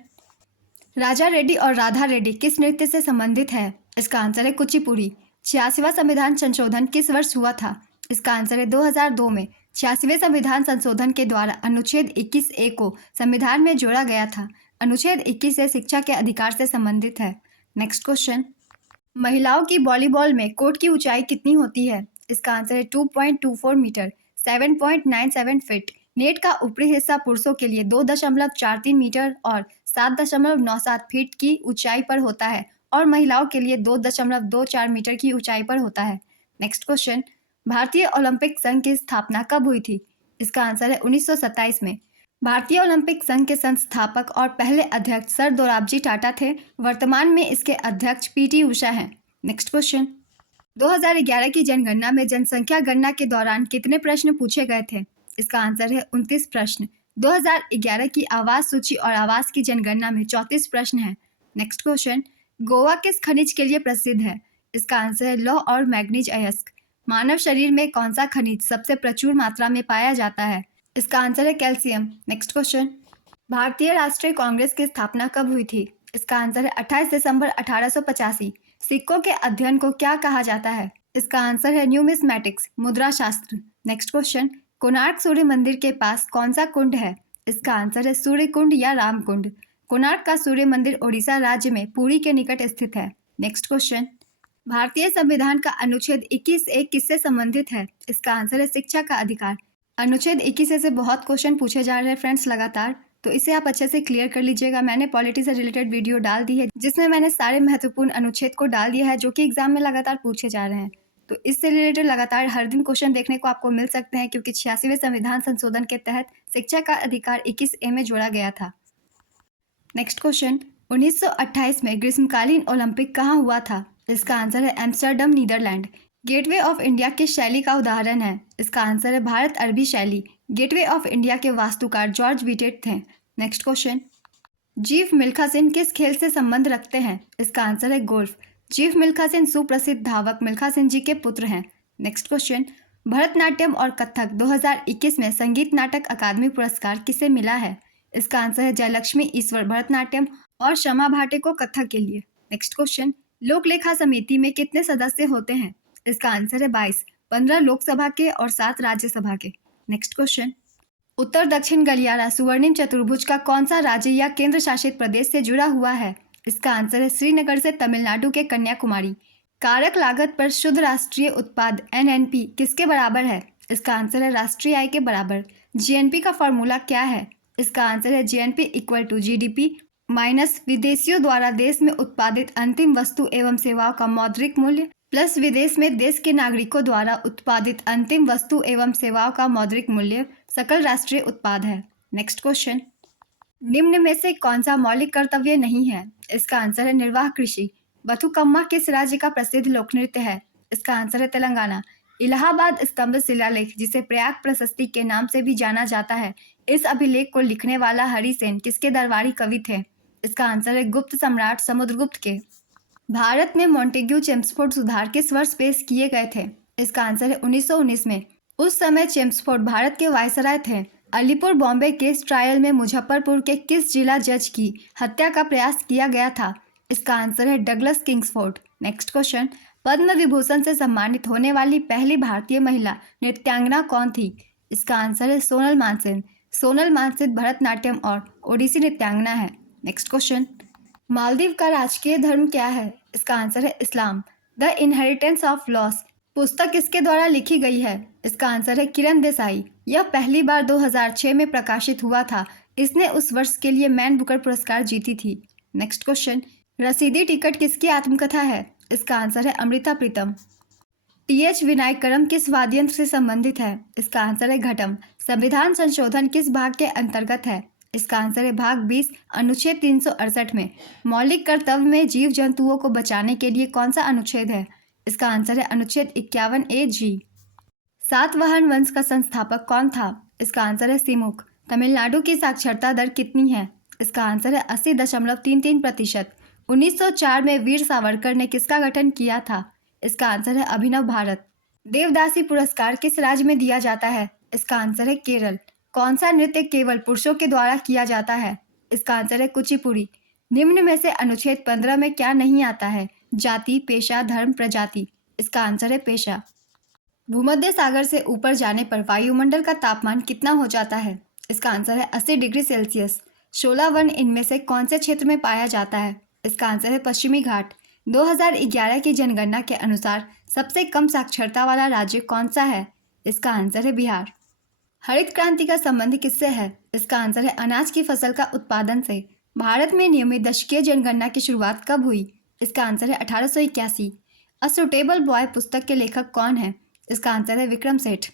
राजा रेड्डी और राधा रेड्डी किस नृत्य से संबंधित है? इसका आंसर है कुचिपुड़ी। 86वां संविधान संशोधन किस वर्ष हुआ था? इसका आंसर है 2002 में। 86वें संविधान संशोधन के द्वारा अनुच्छेद 21A को संविधान में जोड़ा गया था। अनुच्छेद 21 से शिक्षा के अधिकार से संबंधित है। नेक्स्ट क्वेश्चन, महिलाओं की वॉलीबॉल में कोर्ट की ऊंचाई कितनी होती है? इसका आंसर है 2.24 मीटर, 7.97 फीट। नेट का ऊपरी हिस्सा पुरुषों के लिए 2.43 मीटर और 7.97 फीट की ऊंचाई पर होता है और महिलाओं के लिए 2.24 मीटर की ऊंचाई पर होता है। नेक्स्ट क्वेश्चन, भारतीय ओलंपिक संघ की स्थापना कब हुई थी? इसका आंसर है 1927 में। भारतीय ओलंपिक संघ के संस्थापक और पहले अध्यक्ष सर दोराबजी टाटा थे। वर्तमान में इसके अध्यक्ष पीटी उषा हैं। नेक्स्ट क्वेश्चन, 2011 की जनगणना में जनसंख्या गणना के दौरान कितने प्रश्न पूछे गए थे? इसका आंसर है 29 प्रश्न। 2011 की आवास सूची और आवास की जनगणना में 34 प्रश्न हैं। नेक्स्ट क्वेश्चन, गोवा किस खनिज के लिए प्रसिद्ध है? इसका आंसर है लौह और मैग्नीज अयस्क। मानव शरीर में कौन सा खनिज सबसे प्रचुर मात्रा में पाया जाता है? इसका आंसर है कैल्शियम। नेक्स्ट क्वेश्चन, भारतीय राष्ट्रीय कांग्रेस की स्थापना कब हुई थी? इसका आंसर है 28 दिसंबर 1885। सिक्कों के अध्ययन को क्या कहा जाता है? इसका आंसर है न्यूमिस्मैटिक्स, मुद्रा शास्त्र। नेक्स्ट क्वेश्चन, कोणार्क सूर्य मंदिर के पास कौन सा कुंड है? इसका आंसर है सूर्य कुंड या राम कुंड। कोणार्क का सूर्य मंदिर ओडिशा राज्य में पुरी के निकट स्थित है। नेक्स्ट क्वेश्चन, भारतीय संविधान का अनुच्छेद 21A किससे संबंधित है? इसका आंसर है शिक्षा का अधिकार। अनुच्छेद 21A से बहुत क्वेश्चन पूछे जा रहे हैं फ्रेंड्स लगातार, तो इसे आप अच्छे से क्लियर कर लीजिएगा। मैंने पॉलिटी से रिलेटेड वीडियो डाल दी है जिसमें मैंने सारे महत्वपूर्ण अनुच्छेद को डाल दिया है जो कि एग्जाम में लगातार पूछे जा रहे हैं। तो इससे रिलेटेड लगातार हर दिन क्वेश्चन देखने को आपको मिल सकते हैं क्योंकि 86वें संविधान संशोधन के तहत शिक्षा का अधिकार 21A में जोड़ा गया था। नेक्स्ट क्वेश्चन, 1928 में ग्रीष्मकालीन ओलंपिक कहाँ हुआ था? इसका आंसर है Amsterdam, Netherlands. Gateway of India किस शैली का उदाहरण है? इसका आंसर है भारत अरबी शैली। गेटवे ऑफ इंडिया के वास्तुकार जॉर्ज विटेट थे। Next question, GIF Milkha Singh किस खेल से संबंध रखते हैं? इसका आंसर है गोल्फ। जीफ मिल्खा सिंह सुप्रसिद्ध धावक मिल्खा सिंह जी के पुत्र हैं। नेक्स्ट क्वेश्चन, भरतनाट्यम और कथक 2021 में संगीत नाटक अकादमी पुरस्कार किसे मिला है? इसका आंसर है जयलक्ष्मी ईश्वर भरतनाट्यम और शमा भाटे को कथक के लिए। नेक्स्ट क्वेश्चन, लोक लेखा समिति में कितने सदस्य होते हैं? इसका आंसर है 22, 15 लोकसभा के और 7 राज्यसभा के। नेक्स्ट क्वेश्चन, उत्तर दक्षिण गलियारा सुवर्णिम चतुर्भुज का कौन सा राज्य या केंद्र शासित प्रदेश से जुड़ा हुआ है? इसका आंसर है श्रीनगर से तमिलनाडु के कन्याकुमारी। कारक लागत पर शुद्ध राष्ट्रीय उत्पाद NNP किसके बराबर है? इसका आंसर है राष्ट्रीय आय के बराबर। GNP का फॉर्मूला क्या है? इसका आंसर है GNP = GDP माइनस विदेशियों द्वारा देश में उत्पादित अंतिम वस्तु एवं सेवाओं का मौद्रिक मूल्य प्लस विदेश में देश के नागरिकों द्वारा उत्पादित अंतिम वस्तु एवं सेवाओं का मौद्रिक मूल्य सकल राष्ट्रीय उत्पाद है। नेक्स्ट क्वेश्चन, निम्न में से कौन सा मौलिक कर्तव्य नहीं है? इसका आंसर है निर्वाह कृषि। बथुकम्मा किस राज्य का प्रसिद्ध लोक नृत्य है? इसका आंसर है तेलंगाना। इलाहाबाद स्तंभ शिलालेख जिसे प्रयाग प्रशस्ति के नाम से भी जाना जाता है, इस अभिलेख को लिखने वाला हरिसेन किसके दरबारी कवि थे? इसका आंसर है गुप्त सम्राट समुद्रगुप्त के। भारत में मॉन्टेग्यू चेम्सफोर्ड सुधार किस वर्ष पेश किए गए थे? इसका आंसर है 1919 में। उस समय चेम्सफोर्ड भारत के वायसराय थे। अलीपुर बॉम्बे केस ट्रायल में मुजफ्फरपुर के किस जिला जज की हत्या का प्रयास किया गया था? इसका आंसर है Douglas Kingsford. Next question, Padma Vibhushan से सम्मानित होने वाली पहली भारतीय महिला नृत्यांगना कौन थी? इसका आंसर है सोनल मानसिंह। सोनल मानसिंह भरतनाट्यम और ओडिसी नृत्यांगना है। नेक्स्ट क्वेश्चन, मालदीव का राजकीय धर्म क्या है? इसका आंसर है इस्लाम। द इनहेरिटेंस ऑफ लॉस पुस्तक किसके द्वारा लिखी गई है? इसका आंसर है किरण देसाई। यह पहली बार 2006 में प्रकाशित हुआ था। इसने उस वर्ष के लिए मैन बुकर पुरस्कार जीती थी। नेक्स्ट क्वेश्चन, रसीदी टिकट किसकी आत्मकथा है? इसका आंसर है अमृता प्रीतम। टी.एच. विनायकरम किस वाद्य यंत्र से संबंधित है? इसका आंसर है घटम। संविधान संशोधन किस भाग के अंतर्गत है? इसका आंसर है भाग 20 अनुच्छेद 368 में। मौलिक कर्तव्य में जीव जंतुओं को बचाने के लिए कौन सा अनुच्छेद है? इसका आंसर है अनुच्छेद 51A(g). सातवाहन वंश का संस्थापक कौन था? इसका आंसर है सिमुक। तमिलनाडु की साक्षरता दर कितनी है? इसका आंसर है 80.33%। 1904 में वीर सावरकर ने किसका गठन किया था? इसका आंसर है अभिनव भारत। देवदासी पुरस्कार किस राज्य में दिया जाता है? इसका आंसर है केरल। कौन सा नृत्य केवल पुरुषों के द्वारा किया जाता है? इसका आंसर है कुचिपुड़ी। निम्न में से अनुच्छेद 15 में क्या नहीं आता है? जाति, पेशा, धर्म, प्रजाति। इसका आंसर है पेशा। भूमध्य सागर से ऊपर जाने पर वायुमंडल का तापमान कितना हो जाता है? इसका आंसर है 80 डिग्री सेल्सियस। 16 वन इनमें से कौन से क्षेत्र में पाया जाता है? इसका आंसर है पश्चिमी घाट। 2011 की जनगणना के अनुसार सबसे कम साक्षरता वाला राज्य कौन सा है? इसका आंसर है बिहार। हरित क्रांति का संबंध किससे है? इसका आंसर है अनाज की फसल का उत्पादन से। भारत में नियमित दशकीय जनगणना की शुरुआत कब हुई? इसका आंसर है 1881। अ सुटेबल बॉय पुस्तक के लेखक कौन है? इसका आंसर है विक्रम सेठ।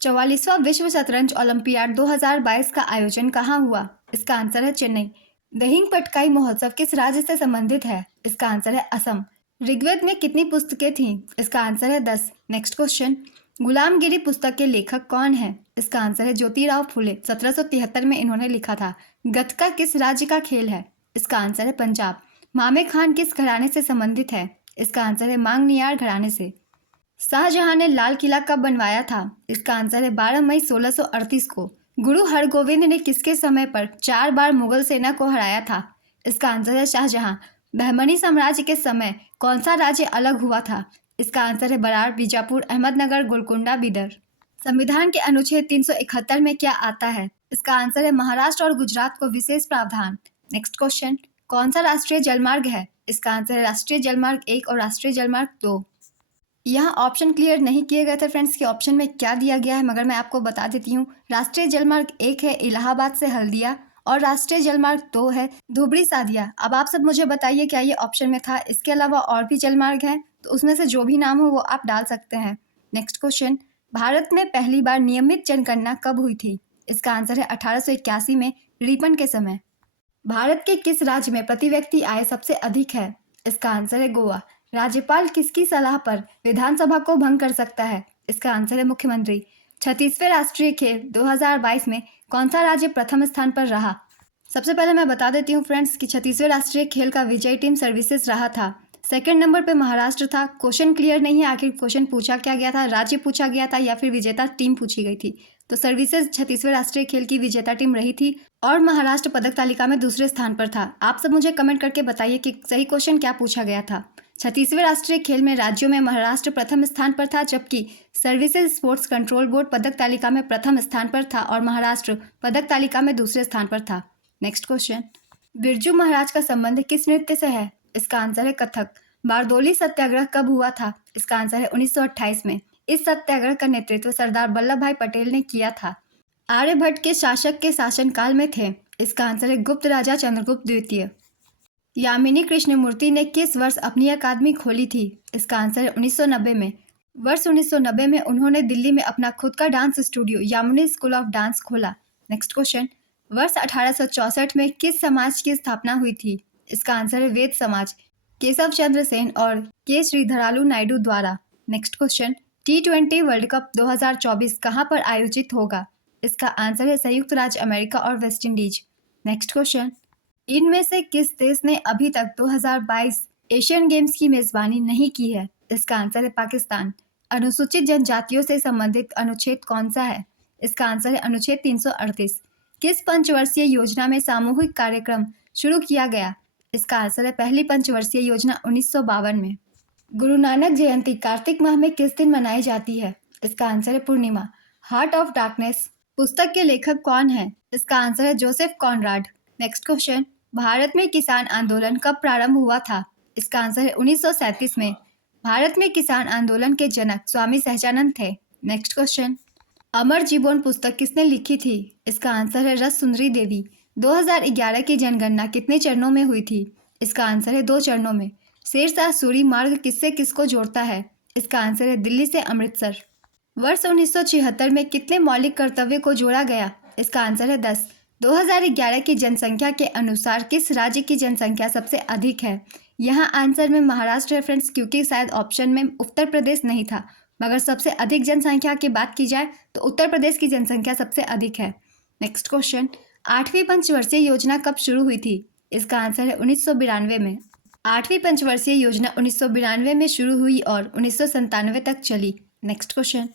44वां विश्व शतरंज ओलंपियाड 2022 का आयोजन कहाँ हुआ? इसका आंसर है चेन्नई। दहिंग पटकाई महोत्सव किस राज्य से संबंधित है? इसका आंसर है असम। ऋग्वेद में कितनी पुस्तकें थीं? इसका आंसर है 10। नेक्स्ट क्वेश्चन, गुलामगिरी पुस्तक के लेखक कौन है? इसका आंसर है ज्योतिराव फुले। 1773 में इन्होंने लिखा था। गतका किस राज्य का खेल है? इसका आंसर है पंजाब। मामे खान किस घराने से संबंधित है? इसका आंसर है मांगनियार घराने से। शाहजहां ने लाल किला कब बनवाया था? इसका आंसर है 12 मई 1638 को। गुरु हरगोविंद ने किसके समय पर 4 बार मुगल सेना को हराया था? इसका आंसर है शाहजहां। बहमनी साम्राज्य के समय कौन सा राज्य अलग हुआ था? इसका आंसर है बरार, बीजापुर, अहमदनगर, गोलकुंडा, बीदर। संविधान के अनुच्छेद 371 में क्या आता है? इसका आंसर है महाराष्ट्र और गुजरात को विशेष प्रावधान। नेक्स्ट क्वेश्चन, कौन सा राष्ट्रीय जलमार्ग है? इसका आंसर है राष्ट्रीय जलमार्ग 1 और राष्ट्रीय जलमार्ग 2। यहाँ ऑप्शन क्लियर नहीं किए गए थे फ्रेंड्स कि ऑप्शन में क्या दिया गया है, मगर मैं आपको बता देती हूँ। राष्ट्रीय जलमार्ग 1 है इलाहाबाद से हल्दिया और राष्ट्रीय जलमार्ग 2 है धुबरी सादिया। अब आप सब मुझे बताइए क्या ये ऑप्शन में था? इसके अलावा और भी जलमार्ग हैं तो उसमें से जो भी नाम हो वो आप डाल सकते हैं। नेक्स्ट क्वेश्चन, भारत में पहली बार नियमित जनगणना कब हुई थी? इसका आंसर है 1881 में रिपन के समय। भारत के किस राज्य में प्रति व्यक्ति आय सबसे अधिक है? इसका आंसर है गोवा। राज्यपाल किसकी सलाह पर विधानसभा को भंग कर सकता है? इसका आंसर है मुख्यमंत्री। 36वें राष्ट्रीय खेल 2022 में कौन सा राज्य प्रथम स्थान पर रहा? सबसे पहले मैं बता देती हूँ फ्रेंड्स कि 36वें राष्ट्रीय खेल का विजयी टीम सर्विसेज रहा था। सेकंड नंबर पे महाराष्ट्र था। क्वेश्चन क्लियर नहीं है आखिर क्वेश्चन पूछा क्या गया था, राज्य पूछा गया था या फिर विजेता टीम पूछी गई थी। तो सर्विसेज 36वें राष्ट्रीय खेल की विजेता टीम रही थी और महाराष्ट्र पदक तालिका में दूसरे स्थान पर था। आप सब मुझे कमेंट करके बताइए कि सही क्वेश्चन क्या पूछा गया था। 36वें राष्ट्रीय खेल में राज्यों में महाराष्ट्र प्रथम स्थान पर था, जबकि सर्विसेज स्पोर्ट्स कंट्रोल बोर्ड पदक तालिका में प्रथम स्थान पर था और महाराष्ट्र पदक तालिका में दूसरे स्थान पर था। नेक्स्ट क्वेश्चन, बिरजू महाराज का संबंध किस नृत्य से है? इसका आंसर है कथक। बारदोली सत्याग्रह कब हुआ था? इसका आंसर है 1928 में। इस सत्याग्रह का नेतृत्व सरदार वल्लभ भाई पटेल ने किया था। आर्यभट्ट के शासक के शासनकाल में थे। इसका आंसर है गुप्त राजा चंद्रगुप्त द्वितीय। यामिनी कृष्णमूर्ति ने किस वर्ष अपनी अकादमी खोली थी? इसका आंसर है 1990 में। वर्ष 1990 में उन्होंने दिल्ली में अपना खुद का dance studio Yamini school of dance खोला। नेक्स्ट क्वेश्चन, वर्ष 1864 में किस समाज की स्थापना हुई थी? इसका आंसर है वेद समाज, केशव चंद्र सेन और के श्रीधरालु नायडू द्वारा। Next question, T20 world cup 2024 कहाँ पर आयोजित होगा? इसका आंसर है संयुक्त राज्य अमेरिका और वेस्ट इंडीज। नेक्स्ट क्वेश्चन, इनमें से किस देश ने अभी तक 2022 एशियन गेम्स की मेजबानी नहीं की है? इसका आंसर है पाकिस्तान। अनुसूचित जनजातियों से संबंधित अनुच्छेद कौन सा है? इसका आंसर है अनुच्छेद 338। किस पंचवर्षीय योजना में सामूहिक कार्यक्रम शुरू किया गया? इसका आंसर है पहली पंचवर्षीय योजना 1952 में। गुरु नानक जयंती कार्तिक माह में किस दिन मनाई जाती है? इसका आंसर है पूर्णिमा। हार्ट ऑफ डार्कनेस पुस्तक के लेखक कौन है? इसका आंसर है Joseph Conrad. Next question, Bharat में किसान आंदोलन कब प्रारंभ हुआ था? इसका आंसर है 1937 में। भारत में किसान आंदोलन के जनक स्वामी सहजानंद थे। नेक्स्ट क्वेश्चन, अमर जीवन पुस्तक किसने लिखी थी? इसका आंसर है रस सुंदरी देवी। 2011 की जनगणना कितने चरणों में हुई थी? इसका आंसर है 2 चरणों में। शेरशाह सूरी मार्ग किससे किसको जोड़ता है? इसका आंसर है दिल्ली से अमृतसर। वर्ष 1976 में कितने मौलिक कर्तव्य को जोड़ा गया? इसका आंसर है 10। 2011 की जनसंख्या के अनुसार किस राज्य की जनसंख्या सबसे अधिक है? यहाँ आंसर में महाराष्ट्र है फ्रेंड्स, क्योंकि शायद ऑप्शन में उत्तर प्रदेश नहीं था, मगर सबसे अधिक जनसंख्या की बात की जाए तो उत्तर प्रदेश की जनसंख्या सबसे अधिक है। नेक्स्ट क्वेश्चन, 8वीं पंचवर्षीय योजना कब शुरू हुई थी? इसका आंसर है 1992 में। 8वीं पंचवर्षीय योजना 1992 में शुरू हुई और 1997 तक चली। नेक्स्ट क्वेश्चन,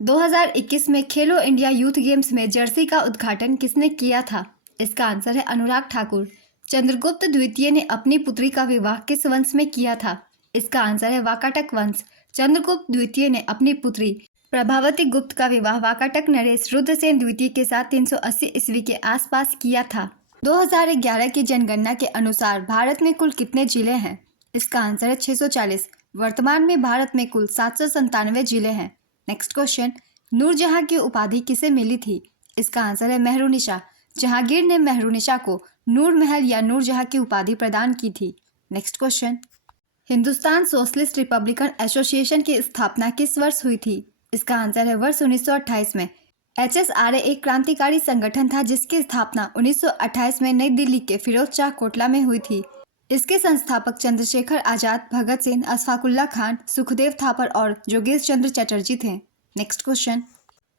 2021 में खेलो इंडिया यूथ गेम्स में जर्सी का उद्घाटन किसने किया था? इसका आंसर है अनुराग ठाकुर। चंद्रगुप्त द्वितीय ने अपनी पुत्री का विवाह किस वंश में किया था? इसका आंसर है वाकाटक वंश। चंद्रगुप्त द्वितीय ने अपनी पुत्री प्रभावती गुप्त का विवाह वाकाटक नरेश रुद्रसेन द्वितीय के साथ 380 ईस्वी के आसपास किया था। 2011 की जनगणना के अनुसार भारत में कुल कितने जिले हैं? इसका आंसर है 640। वर्तमान में भारत में कुल 797 जिले हैं। नेक्स्ट क्वेश्चन, नूरजहां की उपाधि किसे मिली थी? इसका आंसर है मेहरुनिशा। जहांगीर ने मेहरुनिशा को नूर महल या नूरजहां की उपाधि प्रदान की थी। Next question, Hindustan socialist Republican association की स्थापना किस वर्ष हुई थी? इसका आंसर है वर्ष 1928 में। HSRA एक क्रांतिकारी संगठन था जिसकी स्थापना 1928 में नई दिल्ली के फिरोज शाह कोटला में हुई थी। इसके संस्थापक चंद्रशेखर आजाद, भगत सिंह, अशफाकुल्ला खान, सुखदेव थापर और जोगेश चंद्र चटर्जी थे। Next question,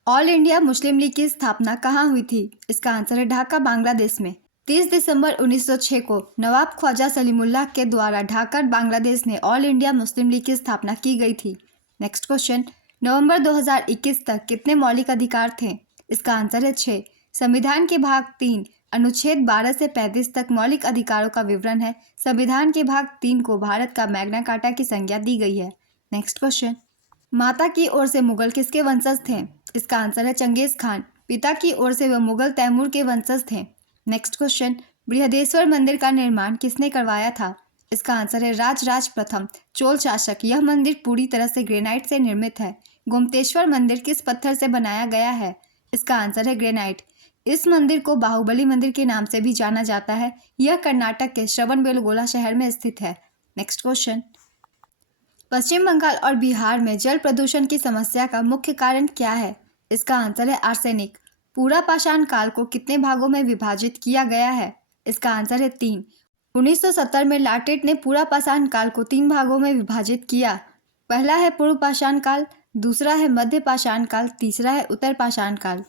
all India Muslim league की स्थापना कहाँ हुई थी? इसका आंसर है ढाका, बांग्लादेश में। 30 दिसंबर 1906 को नवाब ख्वाजा सलीमुल्लाह के द्वारा ढाका, बांग्लादेश में ऑल इंडिया मुस्लिम लीग की स्थापना की गई थी। नेक्स्ट क्वेश्चन, नवंबर 2021 तक कितने मौलिक अधिकार थे? इसका आंसर है 6। संविधान के भाग 3 अनुच्छेद 12 से 35 तक मौलिक अधिकारों का विवरण है। संविधान के भाग 3 को भारत का मैग्ना कार्टा की संज्ञा दी गई है। नेक्स्ट क्वेश्चन, माता की ओर से मुगल किसके वंशज थे? इसका आंसर है चंगेज खान। पिता की ओर से वह मुगल तैमूर के वंशज थे। नेक्स्ट क्वेश्चन, बृहदेश्वर मंदिर का निर्माण किसने करवाया था? इसका आंसर है राजराज प्रथम, चोल शासक। यह मंदिर पूरी तरह से ग्रेनाइट से निर्मित है। गोमतेश्वर मंदिर किस पत्थर से बनाया गया है? इसका आंसर है ग्रेनाइट। इस मंदिर को बाहुबली मंदिर के नाम से भी जाना जाता है। यह कर्नाटक के श्रवणबेलगोला शहर में स्थित है। नेक्स्ट क्वेश्चन, पश्चिम बंगाल और बिहार में जल प्रदूषण की समस्या का मुख्य कारण क्या है? इसका आंसर है आर्सेनिक। पूरा पाषाण काल को कितने भागों में विभाजित किया गया है? इसका आंसर है 3। 1970 में लाटेट ने पूरा पाषाण काल को 3 भागों में विभाजित किया। पहला है पूर्व पाषाण काल, दूसरा है मध्य पाषाण काल, तीसरा है उत्तर पाषाण काल।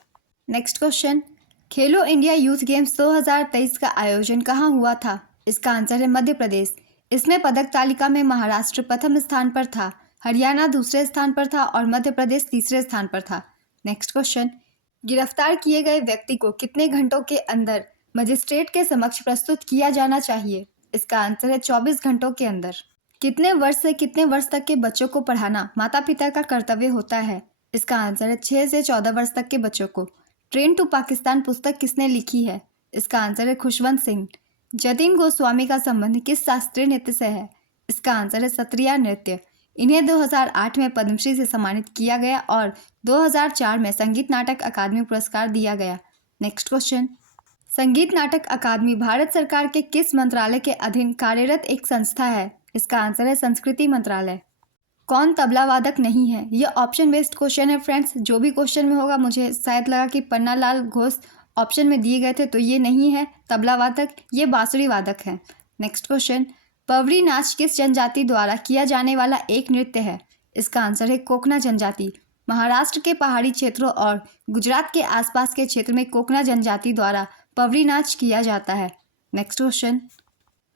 नेक्स्ट क्वेश्चन, खेलो इंडिया यूथ गेम्स 2023 का आयोजन कहाँ हुआ था? इसका आंसर है मध्य प्रदेश। इसमें पदक तालिका में महाराष्ट्र प्रथम स्थान पर था, हरियाणा दूसरे स्थान पर था और मध्य प्रदेश तीसरे स्थान पर था। नेक्स्ट क्वेश्चन, गिरफ्तार किए गए व्यक्ति को कितने घंटों के अंदर मजिस्ट्रेट के समक्ष प्रस्तुत किया जाना चाहिए? इसका आंसर है 24 घंटों के अंदर। कितने वर्ष से कितने वर्ष तक के बच्चों को पढ़ाना माता पिता का कर्तव्य होता है? इसका आंसर है 6 से 14 वर्ष तक के बच्चों को। ट्रेन टू पाकिस्तान पुस्तक किसने लिखी है? इसका आंसर है खुशवंत सिंह। जतिन गोस्वामी का संबंध किस शास्त्रीय नृत्य से है? इसका आंसर है सत्रिया नृत्य। इन्हें 2008 में पद्मश्री से सम्मानित किया गया और 2004 में संगीत नाटक अकादमी पुरस्कार दिया गया। नेक्स्ट क्वेश्चन, संगीत नाटक अकादमी भारत सरकार के किस मंत्रालय के अधीन कार्यरत एक संस्था है? इसका आंसर है संस्कृति मंत्रालय। कौन तबला वादक नहीं है? यह ऑप्शन बेस्ड क्वेश्चन है फ्रेंड्स। जो भी क्वेश्चन में होगा, मुझे शायद लगा कि पन्नालाल घोष ऑप्शन में दिए गए थे, तो ये नहीं है तबला वादक, ये बांसुरी वादक है। नेक्स्ट क्वेश्चन, पवरी नाच किस जनजाति द्वारा किया जाने वाला एक नृत्य है? इसका आंसर है कोकना जनजाति। महाराष्ट्र के पहाड़ी क्षेत्रों और गुजरात के आसपास के क्षेत्र में कोकना जनजाति द्वारा पवरी नाच किया जाता है। नेक्स्ट क्वेश्चन,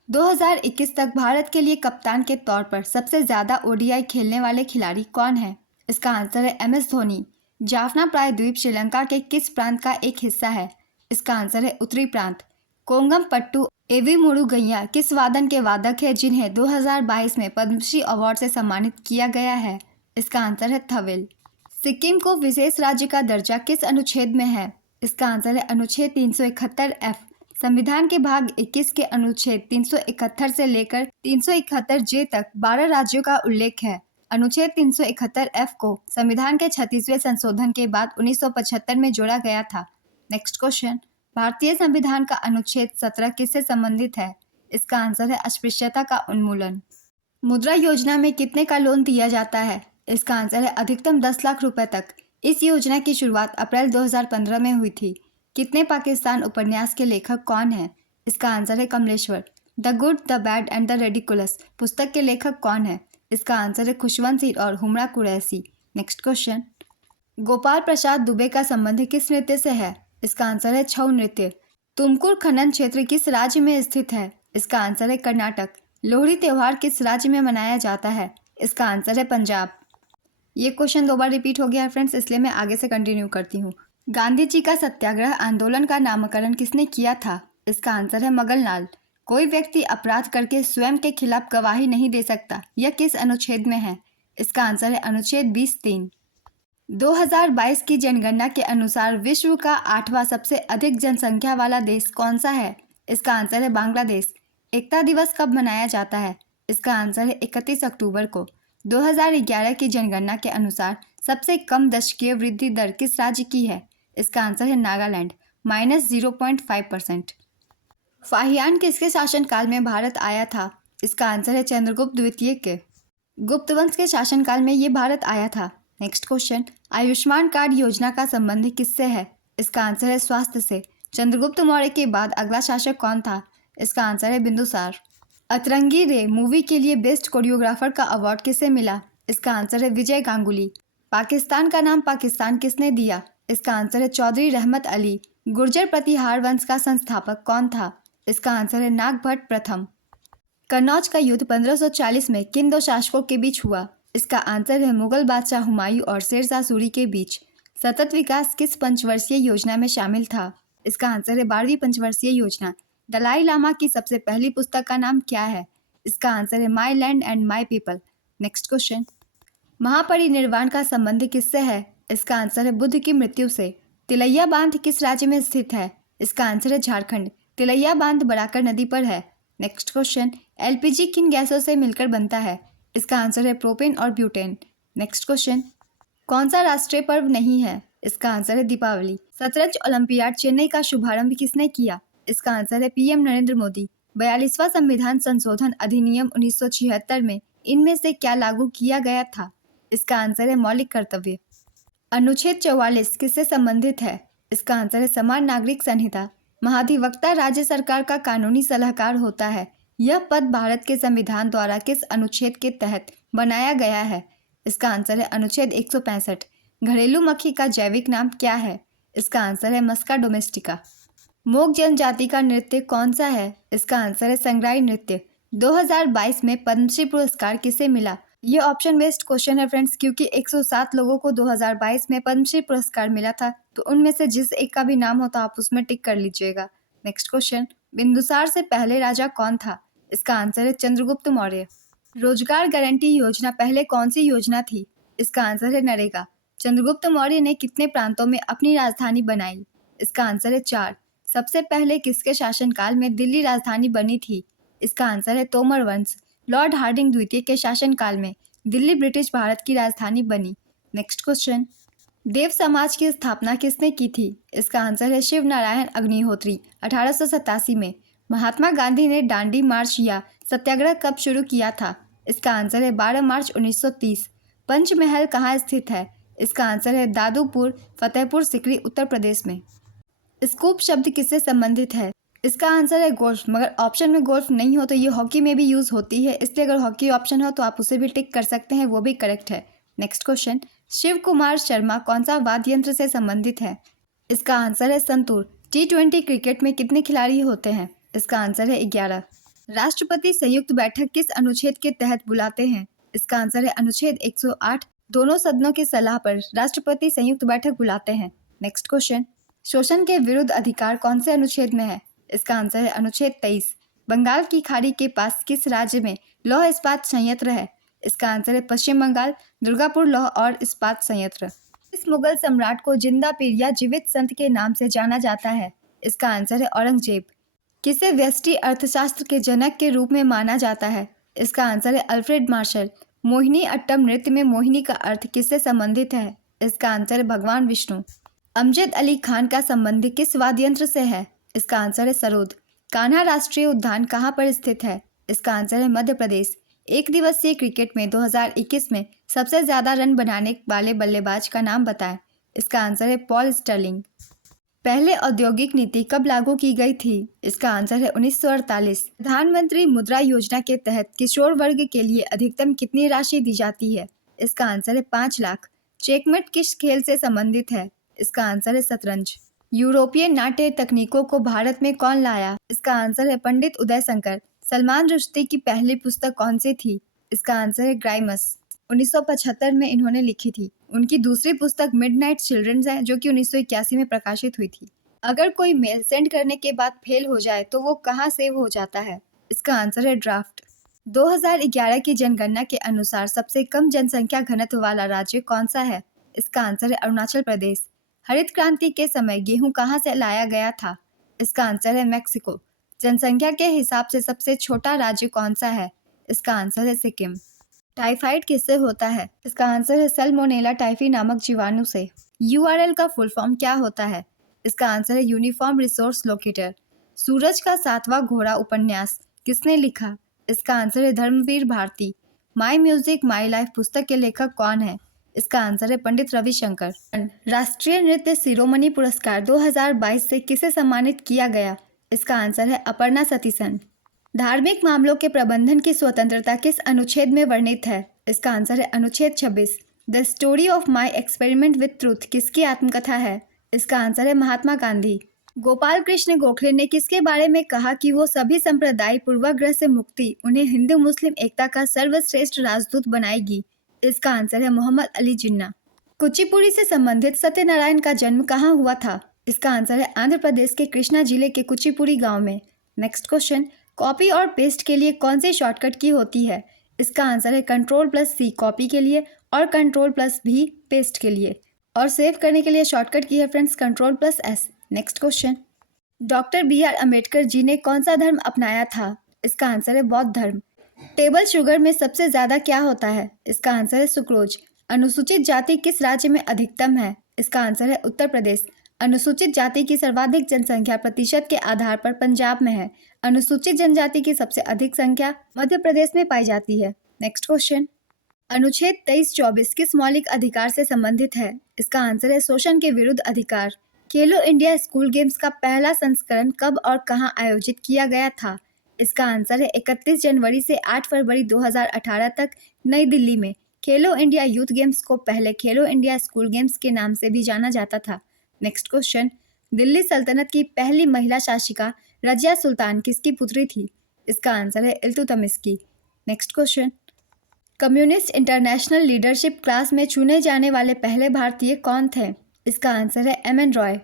2021 तक भारत के लिए कप्तान के तौर पर सबसे ज़्यादा ODI खेलने वाले खिलाड़ी कौन है? इसका आंसर है MS धोनी। जाफना प्रायद्वीप श्रीलंका के किस प्रांत का एक हिस्सा है? इसका आंसर है उत्तरी प्रांत। कोंगम पट्टू एवी मुरुगैया किस वादन के वादक है जिन्हें 2022 में पद्मश्री अवार्ड से सम्मानित किया गया है? इसका आंसर है थविल। सिक्किम को विशेष राज्य का दर्जा किस अनुच्छेद में है? इसका आंसर है अनुच्छेद 371F। संविधान के भाग 21 के अनुच्छेद 371 से लेकर 371J तक 12 राज्यों का उल्लेख है। अनुच्छेद 371F को संविधान के 36वें संशोधन के बाद 1975 में जोड़ा गया था। नेक्स्ट क्वेश्चन, भारतीय संविधान का अनुच्छेद 17 किससे संबंधित है? इसका आंसर है अस्पृश्यता का उन्मूलन। मुद्रा योजना में कितने का लोन दिया जाता है? इसका आंसर है अधिकतम 10 लाख रुपए तक। इस योजना की शुरुआत अप्रैल 2015 में हुई थी। कितने पाकिस्तान उपन्यास के लेखक कौन है? इसका आंसर है Kamleshwar. The good, the bad and the ridiculous पुस्तक के लेखक कौन है? इसका आंसर है खुशवंत सिंह और हुमरा कुरैशी। नेक्स्ट क्वेश्चन, गोपाल प्रसाद दुबे का संबंध किस नृत्य से है? इसका आंसर है छऊ नृत्य। तुमकुर खनन क्षेत्र किस राज्य में स्थित है? इसका आंसर है कर्नाटक। लोहड़ी त्योहार किस राज्य में मनाया जाता है? इसका आंसर है पंजाब। ये क्वेश्चन 2 बार रिपीट हो गया है फ्रेंड्स, इसलिए मैं आगे से कंटिन्यू करती हूँ। गांधी जी का सत्याग्रह आंदोलन का नामकरण किसने किया था? इसका आंसर है मगनलाल। कोई व्यक्ति अपराध करके स्वयं के खिलाफ गवाही नहीं दे सकता, यह किस अनुच्छेद में है? इसका आंसर है अनुच्छेद 20(3). 2022 की जनगणना के अनुसार विश्व का 8वां सबसे अधिक जनसंख्या वाला देश कौन सा है? इसका आंसर है बांग्लादेश। एकता दिवस कब मनाया जाता है? इसका आंसर है 31 अक्टूबर को। 2011 की जनगणना के अनुसार सबसे कम दशकीय वृद्धि दर किस राज्य की है? इसका आंसर है नागालैंड, -0.5%। फाहियान किसके शासनकाल में भारत आया था? इसका आंसर है चंद्रगुप्त द्वितीय के। गुप्त वंश के शासनकाल में ये भारत आया था। नेक्स्ट क्वेश्चन, आयुष्मान कार्ड योजना का संबंध किससे है? इसका आंसर है स्वास्थ्य से। चंद्रगुप्त मौर्य के बाद अगला शासक कौन था? इसका आंसर है बिंदुसार। अतरंगी रे मूवी के लिए बेस्ट कोरियोग्राफर का अवार्ड किसे मिला? इसका आंसर है विजय गांगुली। पाकिस्तान का नाम पाकिस्तान किसने दिया? इसका आंसर है चौधरी रहमत अली। गुर्जर प्रतिहार वंश का संस्थापक कौन था? इसका आंसर है नागभट्ट प्रथम। कन्नौज का युद्ध 1540 में किन 2 शासकों के बीच हुआ? इसका आंसर है मुगल बादशाह हुमायूं और शेरशाह सूरी के बीच। सतत विकास किस पंचवर्षीय योजना में शामिल था? इसका आंसर है 12वीं पंचवर्षीय योजना। दलाई लामा की सबसे पहली पुस्तक का नाम क्या है? इसका आंसर है my land and my people. Next question, महापरिनिर्वाण का संबंध किससे है? इसका आंसर है बुद्ध की मृत्यु से। तिलैया बांध किस राज्य में स्थित है? इसका आंसर है झारखंड। तिलैया बांध बराकर नदी पर है। नेक्स्ट क्वेश्चन, एलपीजी किन गैसों से मिलकर बनता है? इसका आंसर है प्रोपेन और ब्यूटेन। नेक्स्ट क्वेश्चन, कौन सा राष्ट्रीय पर्व नहीं है? इसका आंसर है दीपावली। शतरंज ओलंपियाड चेन्नई का शुभारंभ किसने किया? इसका आंसर है पीएम नरेंद्र मोदी। 42वां संविधान संशोधन अधिनियम 1976 में इनमें से क्या लागू किया गया था? इसका आंसर है मौलिक कर्तव्य। अनुच्छेद 44 किससे संबंधित है? इसका आंसर है समान नागरिक संहिता। महाधिवक्ता राज्य सरकार का कानूनी सलाहकार होता है। यह पद भारत के संविधान द्वारा किस अनुच्छेद के तहत बनाया गया है? इसका आंसर है अनुच्छेद 165। घरेलू मक्खी का जैविक नाम क्या है? इसका आंसर है मस्का डोमेस्टिका। मोग जनजाति का नृत्य कौन सा है? इसका आंसर है संग्राई नृत्य। 2022 में पद्मश्री पुरस्कार किसे मिला? ये ऑप्शन बेस्ड क्वेश्चन है फ्रेंड्स, क्योंकि 107 लोगों को 2022 में पद्मश्री पुरस्कार मिला था, तो उनमें से जिस एक का भी नाम होता आप उसमें टिक कर लीजिएगा। नेक्स्ट क्वेश्चन, बिंदुसार से पहले राजा कौन था? इसका आंसर है चंद्रगुप्त मौर्य। रोजगार गारंटी योजना पहले कौन सी योजना थी? इसका आंसर है नरेगा। चंद्रगुप्त मौर्य ने कितने प्रांतों में अपनी राजधानी बनाई? इसका आंसर है 4। सबसे पहले किसके शासनकाल में दिल्ली राजधानी बनी थी? इसका आंसर है तोमर वंश। लॉर्ड हार्डिंग द्वितीय के शासनकाल में दिल्ली ब्रिटिश भारत की राजधानी बनी। नेक्स्ट क्वेश्चन, देव समाज की स्थापना किसने की थी? इसका आंसर है शिव नारायण अग्निहोत्री 1887 में। महात्मा गांधी ने दांडी मार्च या सत्याग्रह कब शुरू किया था? इसका आंसर है 12 मार्च 1930। पंचमहल कहाँ स्थित है? इसका आंसर है दादूपुर, फतेहपुर सिकरी, उत्तर प्रदेश में। स्कूप शब्द किससे संबंधित है? इसका आंसर है गोल्फ, मगर ऑप्शन में गोल्फ नहीं हो तो ये हॉकी में भी यूज़ होती है, इसलिए अगर हॉकी ऑप्शन हो तो आप उसे भी टिक कर सकते हैं, वो भी करेक्ट है। नेक्स्ट क्वेश्चन, शिव कुमार शर्मा कौन सा वाद्य यंत्र से संबंधित है? इसका आंसर है संतूर। T20 क्रिकेट में कितने खिलाड़ी होते हैं? इसका आंसर है 11। राष्ट्रपति संयुक्त बैठक किस अनुच्छेद के तहत बुलाते हैं? इसका आंसर है अनुच्छेद 108। दोनों सदनों की सलाह पर राष्ट्रपति संयुक्त बैठक बुलाते हैं। नेक्स्ट क्वेश्चन, शोषण के विरुद्ध अधिकार कौन से अनुच्छेद में है? इसका आंसर है अनुच्छेद 23। बंगाल की खाड़ी के पास किस राज्य में लौह इस्पात संयंत्र है? इसका आंसर है पश्चिम बंगाल, दुर्गापुर लौह और इस्पात संयंत्र। इस मुगल सम्राट को जिंदा पीर या जीवित संत के नाम से जाना जाता है? इसका आंसर है औरंगजेब। किसे व्यष्टि अर्थशास्त्र के जनक के रूप में माना जाता है? इसका आंसर है अल्फ्रेड मार्शल। मोहिनी अट्टम नृत्य में मोहिनी का अर्थ किससे संबंधित है? इसका आंसर है भगवान विष्णु। अमजद अली खान का संबंध किस वाद्य यंत्र से है? इसका आंसर है सरोद। कान्हा राष्ट्रीय उद्यान कहाँ पर स्थित है? इसका आंसर है मध्य प्रदेश। एक दिवसीय क्रिकेट में 2021 में सबसे ज्यादा रन बनाने वाले बल्लेबाज का नाम बताएं। इसका आंसर है पॉल स्टर्लिंग। पहले औद्योगिक नीति कब लागू की गई थी? इसका आंसर है 1948। प्रधानमंत्री मुद्रा योजना के तहत किशोर वर्ग के लिए अधिकतम कितनी राशि दी जाती है? इसका आंसर है 5 लाख। चेकमेट किस खेल से संबंधित है? इसका आंसर है शतरंज। यूरोपीय नाट्य तकनीकों को भारत में कौन लाया? इसका आंसर है पंडित उदय शंकर। सलमान रुश्दी की पहली पुस्तक कौन सी थी? इसका आंसर है ग्राइमस। 1975 में इन्होंने लिखी थी। उनकी दूसरी पुस्तक मिडनाइट चिल्ड्रंस है, जो कि 1981 में प्रकाशित हुई थी। अगर कोई मेल सेंड करने के बाद फेल हो जाए तो वो कहाँ सेव हो जाता है? इसका आंसर है ड्राफ्ट। 2011 की जनगणना के अनुसार सबसे कम जनसंख्या घनत्व वाला राज्य कौन सा है? इसका आंसर है अरुणाचल प्रदेश। हरित क्रांति के समय गेहूं कहाँ से लाया गया था? इसका आंसर है मैक्सिको। जनसंख्या के हिसाब से सबसे छोटा राज्य कौन सा है? इसका आंसर है सिक्किम। टाइफाइड किससे होता है? इसका आंसर है सल्मोनेला टाइफी नामक जीवाणु से। URL का फुल फॉर्म क्या होता है? इसका आंसर है यूनिफॉर्म रिसोर्स लोकेटर। सूरज का 7वां घोड़ा उपन्यास किसने लिखा? इसका आंसर है धर्मवीर भारती। माई म्यूजिक माई लाइफ पुस्तक के लेखक कौन है? इसका आंसर है पंडित रविशंकर। राष्ट्रीय नृत्य शिरोमणि पुरस्कार 2022 से किसे सम्मानित किया गया? इसका आंसर है अपर्णा सतीसन। धार्मिक मामलों के प्रबंधन की स्वतंत्रता किस अनुच्छेद में वर्णित है? इसका आंसर है अनुच्छेद 26। The story of my experiment with truth किसकी आत्मकथा है? इसका आंसर है महात्मा गांधी। गोपाल कृष्ण गोखले ने किसके बारे में कहा कि वो सभी संप्रदाय पूर्वाग्रह से मुक्ति उन्हें हिंदू मुस्लिम एकता का सर्वश्रेष्ठ राजदूत बनाएगी? इसका आंसर है मोहम्मद अली जिन्ना। कुचिपुड़ी से संबंधित सत्यनारायण का जन्म कहाँ हुआ था? इसका आंसर है आंध्र प्रदेश के कृष्णा जिले के कुचिपुड़ी गांव में। नेक्स्ट क्वेश्चन, कॉपी और पेस्ट के लिए कौन सी शॉर्टकट की होती है? इसका आंसर है Ctrl+C कॉपी के लिए और Ctrl+V पेस्ट के लिए, और सेव करने के लिए शॉर्टकट की है friends Ctrl+S। Next question, doctor BR Ambedkar ji ने कौन सा धर्म अपनाया था? इसका आंसर है बौद्ध धर्म। टेबल शुगर में सबसे ज्यादा क्या होता है? इसका आंसर है सुक्रोज। अनुसूचित जाति किस राज्य में अधिकतम है? इसका आंसर है उत्तर प्रदेश। अनुसूचित जाति की सर्वाधिक जनसंख्या प्रतिशत के आधार पर पंजाब में है। अनुसूचित जनजाति की सबसे अधिक संख्या मध्य प्रदेश में पाई जाती है। नेक्स्ट क्वेश्चन, अनुच्छेद 23-24 किस मौलिक अधिकार से संबंधित है? इसका आंसर है शोषण के विरुद्ध अधिकार। खेलो इंडिया स्कूल गेम्स का पहला संस्करण कब और कहां आयोजित किया गया था? इसका आंसर है 31 जनवरी से 8 फरवरी 2018 तक नई दिल्ली में। खेलो इंडिया यूथ गेम्स को पहले खेलो इंडिया स्कूल गेम्स के नाम से भी जाना जाता था। नेक्स्ट क्वेश्चन, दिल्ली सल्तनत की पहली महिला शासिका रजिया सुल्तान किसकी पुत्री थी? इसका आंसर है इल्तुतमिश की। Next question, communist international leadership class में चुने जाने वाले पहले भारतीय कौन थे? इसका आंसर है MN रॉय।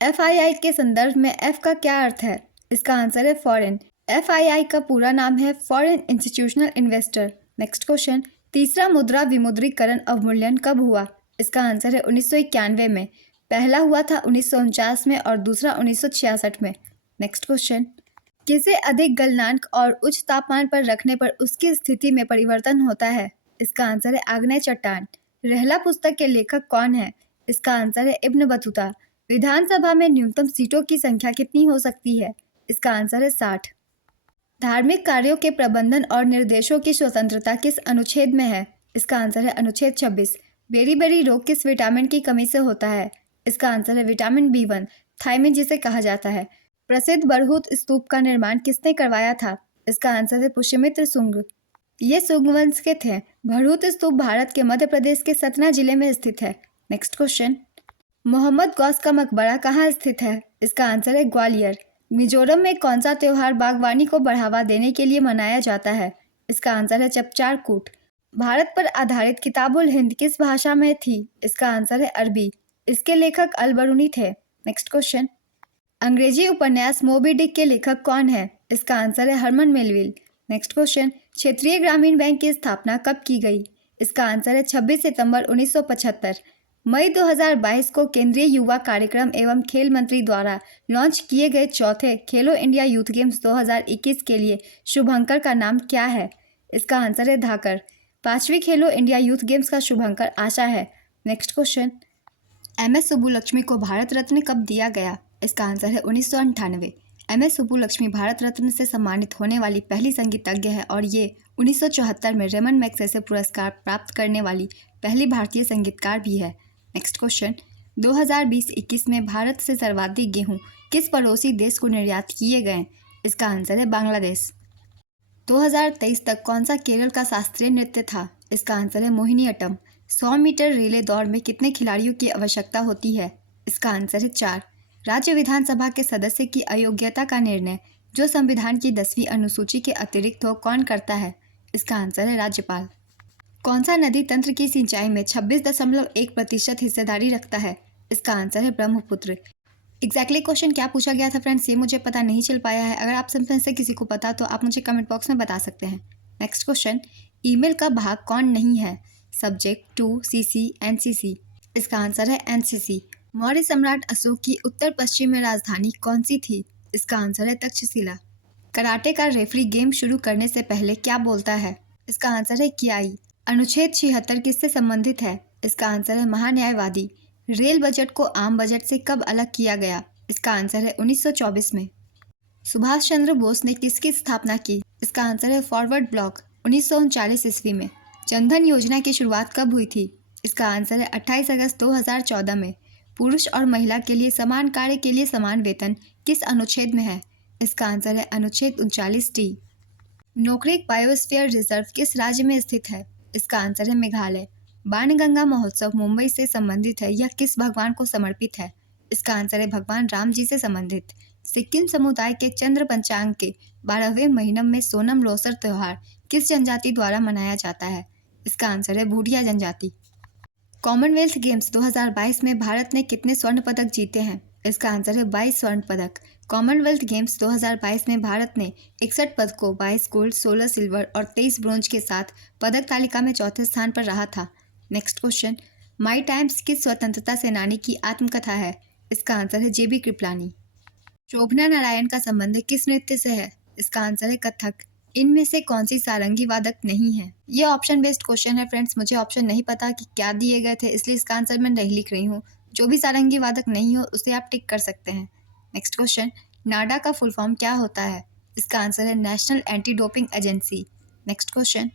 FII के संदर्भ में F का क्या अर्थ है? इसका आंसर है फॉरेन। FII का पूरा नाम है foreign institutional investor. Next question, तीसरा मुद्रा विमुद्रीकरण अवमूल्यन कब हुआ? इसका आंसर है 1991 में। पहला हुआ था 1949 में और दूसरा 1966 में। नेक्स्ट क्वेश्चन, किसे अधिक गलनांक और उच्च तापमान पर रखने पर उसकी स्थिति में परिवर्तन होता है? इसका आंसर है आग्नेय चट्टान। रहला पुस्तक के लेखक कौन है? इसका आंसर है इब्न बतूता। विधानसभा में न्यूनतम सीटों की संख्या कितनी हो सकती है? इसका आंसर है 60। धार्मिक कार्यों के प्रबंधन और निर्देशों की स्वतंत्रता किस अनुच्छेद में है? इसका आंसर है अनुच्छेद 26। बेरी रोग किस विटामिन की कमी से होता है? इसका आंसर है विटामिन B1, थायमिन जिसे कहा जाता है। प्रसिद्ध बरहूत स्तूप का निर्माण किसने करवाया था? इसका आंसर है पुष्यमित्र शुंग। ये शुंग वंश के थे। बरहूत स्तूप भारत के मध्य प्रदेश के सतना जिले में स्थित है। नेक्स्ट क्वेश्चन, मोहम्मद गौस का मकबरा कहाँ स्थित है? इसका आंसर है ग्वालियर। मिजोरम में कौन सा त्योहार बागवानी को बढ़ावा देने के लिए मनाया जाता है? इसका आंसर है चपचार कूट। भारत पर आधारित किताबुल हिंद किस भाषा में थी? इसका आंसर है अरबी। इसके लेखक अल बरूनी थे। नेक्स्ट क्वेश्चन, अंग्रेजी उपन्यास मोबी डिक के लेखक कौन है? इसका आंसर है हरमन मेलविल। नेक्स्ट क्वेश्चन, क्षेत्रीय ग्रामीण बैंक की स्थापना कब की गई? इसका आंसर है 26 सितंबर 1975। मई 2022 को केंद्रीय युवा कार्यक्रम एवं खेल मंत्री द्वारा लॉन्च किए गए चौथे खेलो इंडिया यूथ गेम्स 2021 के लिए शुभंकर का नाम क्या है? इसका आंसर है धाकर। 5वीं खेलो इंडिया यूथ गेम्स का शुभंकर आशा है। नेक्स्ट क्वेश्चन, MS सुब्बुलक्ष्मी को भारत रत्न कब दिया गया? इसका आंसर है 1998। MS सुब्बुलक्ष्मी भारत रत्न से सम्मानित होने वाली पहली संगीतज्ञ है और ये 1974 में रेमन मैग्सेसे पुरस्कार प्राप्त करने वाली पहली भारतीय संगीतकार भी है। नेक्स्ट क्वेश्चन, 2020-21 में भारत से सर्वाधिक गेहूं किस पड़ोसी देश को निर्यात किए गए? इसका आंसर है बांग्लादेश। 2023 तक कौन सा केरल का शास्त्रीय नृत्य था? इसका आंसर है मोहिनीअट्टम। 100 मीटर रिले दौड़ में कितने खिलाड़ियों की आवश्यकता होती है? इसका आंसर है 4। राज्य विधानसभा के सदस्य की अयोग्यता का निर्णय जो संविधान की 10वीं अनुसूची के अतिरिक्त हो कौन करता है? इसका आंसर है राज्यपाल। कौन सा नदी तंत्र की सिंचाई में 26.1% हिस्सेदारी रखता है? इसका आंसर है ब्रह्मपुत्र। एग्जैक्टली क्वेश्चन क्या पूछा गया था फ्रेंड्स, ये मुझे पता नहीं चल पाया है। अगर आप सब में से किसी को पता तो आप मुझे कमेंट बॉक्स में बता सकते हैं। नेक्स्ट क्वेश्चन, ईमेल का भाग कौन नहीं है? Subject, to, CC, NCC. इसका आंसर है एनसीसी। मौर्य सम्राट अशोक की उत्तर पश्चिम में राजधानी कौन सी थी? इसका आंसर है तक्षशिला। कराटे का रेफरी गेम शुरू करने से पहले क्या बोलता है? इसका आंसर है कियाई। अनुच्छेद 76 किससे संबंधित है? इसका आंसर है महान्यायवादी। रेल बजट को आम बजट से कब अलग किया गया? इसका आंसर है 1924 में। सुभाष चंद्र बोस ने किसकी स्थापना की? इसका आंसर है फॉरवर्ड ब्लॉक 1939 ईस्वी में। जनधन योजना की शुरुआत कब हुई थी? इसका आंसर है 28 अगस्त 2014 में। पुरुष और महिला के लिए समान कार्य के लिए समान वेतन किस अनुच्छेद में है? इसका आंसर है अनुच्छेद 39D। नोकरेक बायोस्फीयर रिजर्व किस राज्य में स्थित है? इसका आंसर है मेघालय। बाणगंगा महोत्सव मुंबई से संबंधित है, यह किस भगवान को समर्पित है? इसका आंसर है भगवान राम जी से संबंधित। सिक्किम समुदाय के चंद्र पंचांग के 12वें महीनम में सोनम लोसर त्योहार किस जनजाति द्वारा मनाया जाता है? इसका आंसर है भूटिया जनजाति। कॉमनवेल्थ गेम्स 2022 में भारत ने कितने स्वर्ण पदक जीते हैं? इसका आंसर है 22 स्वर्ण पदक। कॉमनवेल्थ गेम्स 2022 में भारत ने 61 पदकों, 22 गोल्ड, 16 सिल्वर और 23 ब्रोंज के साथ पदक तालिका में चौथे स्थान पर रहा था। नेक्स्ट क्वेश्चन, माई टाइम्स किस स्वतंत्रता सेनानी की आत्मकथा है? इसका आंसर है JB कृपलानी। शोभना नारायण का संबंध किस नृत्य से है? इसका आंसर है कथक। इनमें से कौन सी सारंगी वादक नहीं है? ये ऑप्शन बेस्ड क्वेश्चन है फ्रेंड्स, मुझे ऑप्शन नहीं पता कि क्या दिए गए थे, इसलिए इसका आंसर मैं नहीं लिख रही हूँ। जो भी सारंगी वादक नहीं हो उसे आप टिक कर सकते हैं। नेक्स्ट क्वेश्चन, नाडा का फुल फॉर्म क्या होता है? इसका आंसर है national anti doping agency. Next question,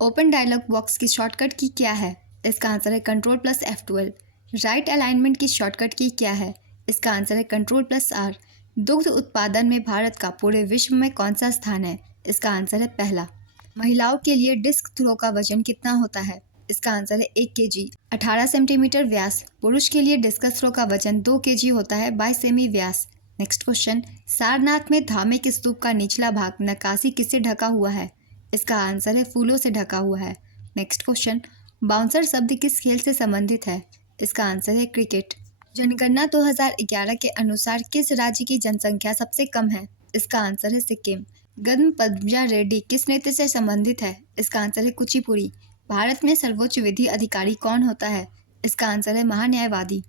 open dialog box की शॉर्टकट की क्या है? इसका आंसर है Ctrl+F12। राइट अलाइनमेंट की शॉर्टकट की क्या है? इसका आंसर है Ctrl+R। दुग्ध उत्पादन में भारत का पूरे विश्व में कौन सा स्थान है? इसका आंसर है पहला। महिलाओं के लिए डिस्क थ्रो का वजन कितना होता है? इसका आंसर है 1 kg 18 सेंटीमीटर व्यास। पुरुष के लिए डिस्कस थ्रो का वजन 2 kg होता है 22 सेमी व्यास। नेक्स्ट क्वेश्चन, सारनाथ में धार्मिक स्तूप का निचला भाग नक्काशी किससे ढका हुआ है? इसका आंसर है फूलों से ढका हुआ है। नेक्स्ट क्वेश्चन, बाउंसर शब्द किस खेल से संबंधित है? इसका आंसर है क्रिकेट। जनगणना 2011 के अनुसार किस राज्य की जनसंख्या सबसे कम है? इसका आंसर है सिक्किम। गद्म पद्मजा रेड्डी किस नृत्य से संबंधित है? इसका आंसर है कुचिपुड़ी। भारत में सर्वोच्च विधि अधिकारी कौन होता है? इसका आंसर है महान्यायवादी।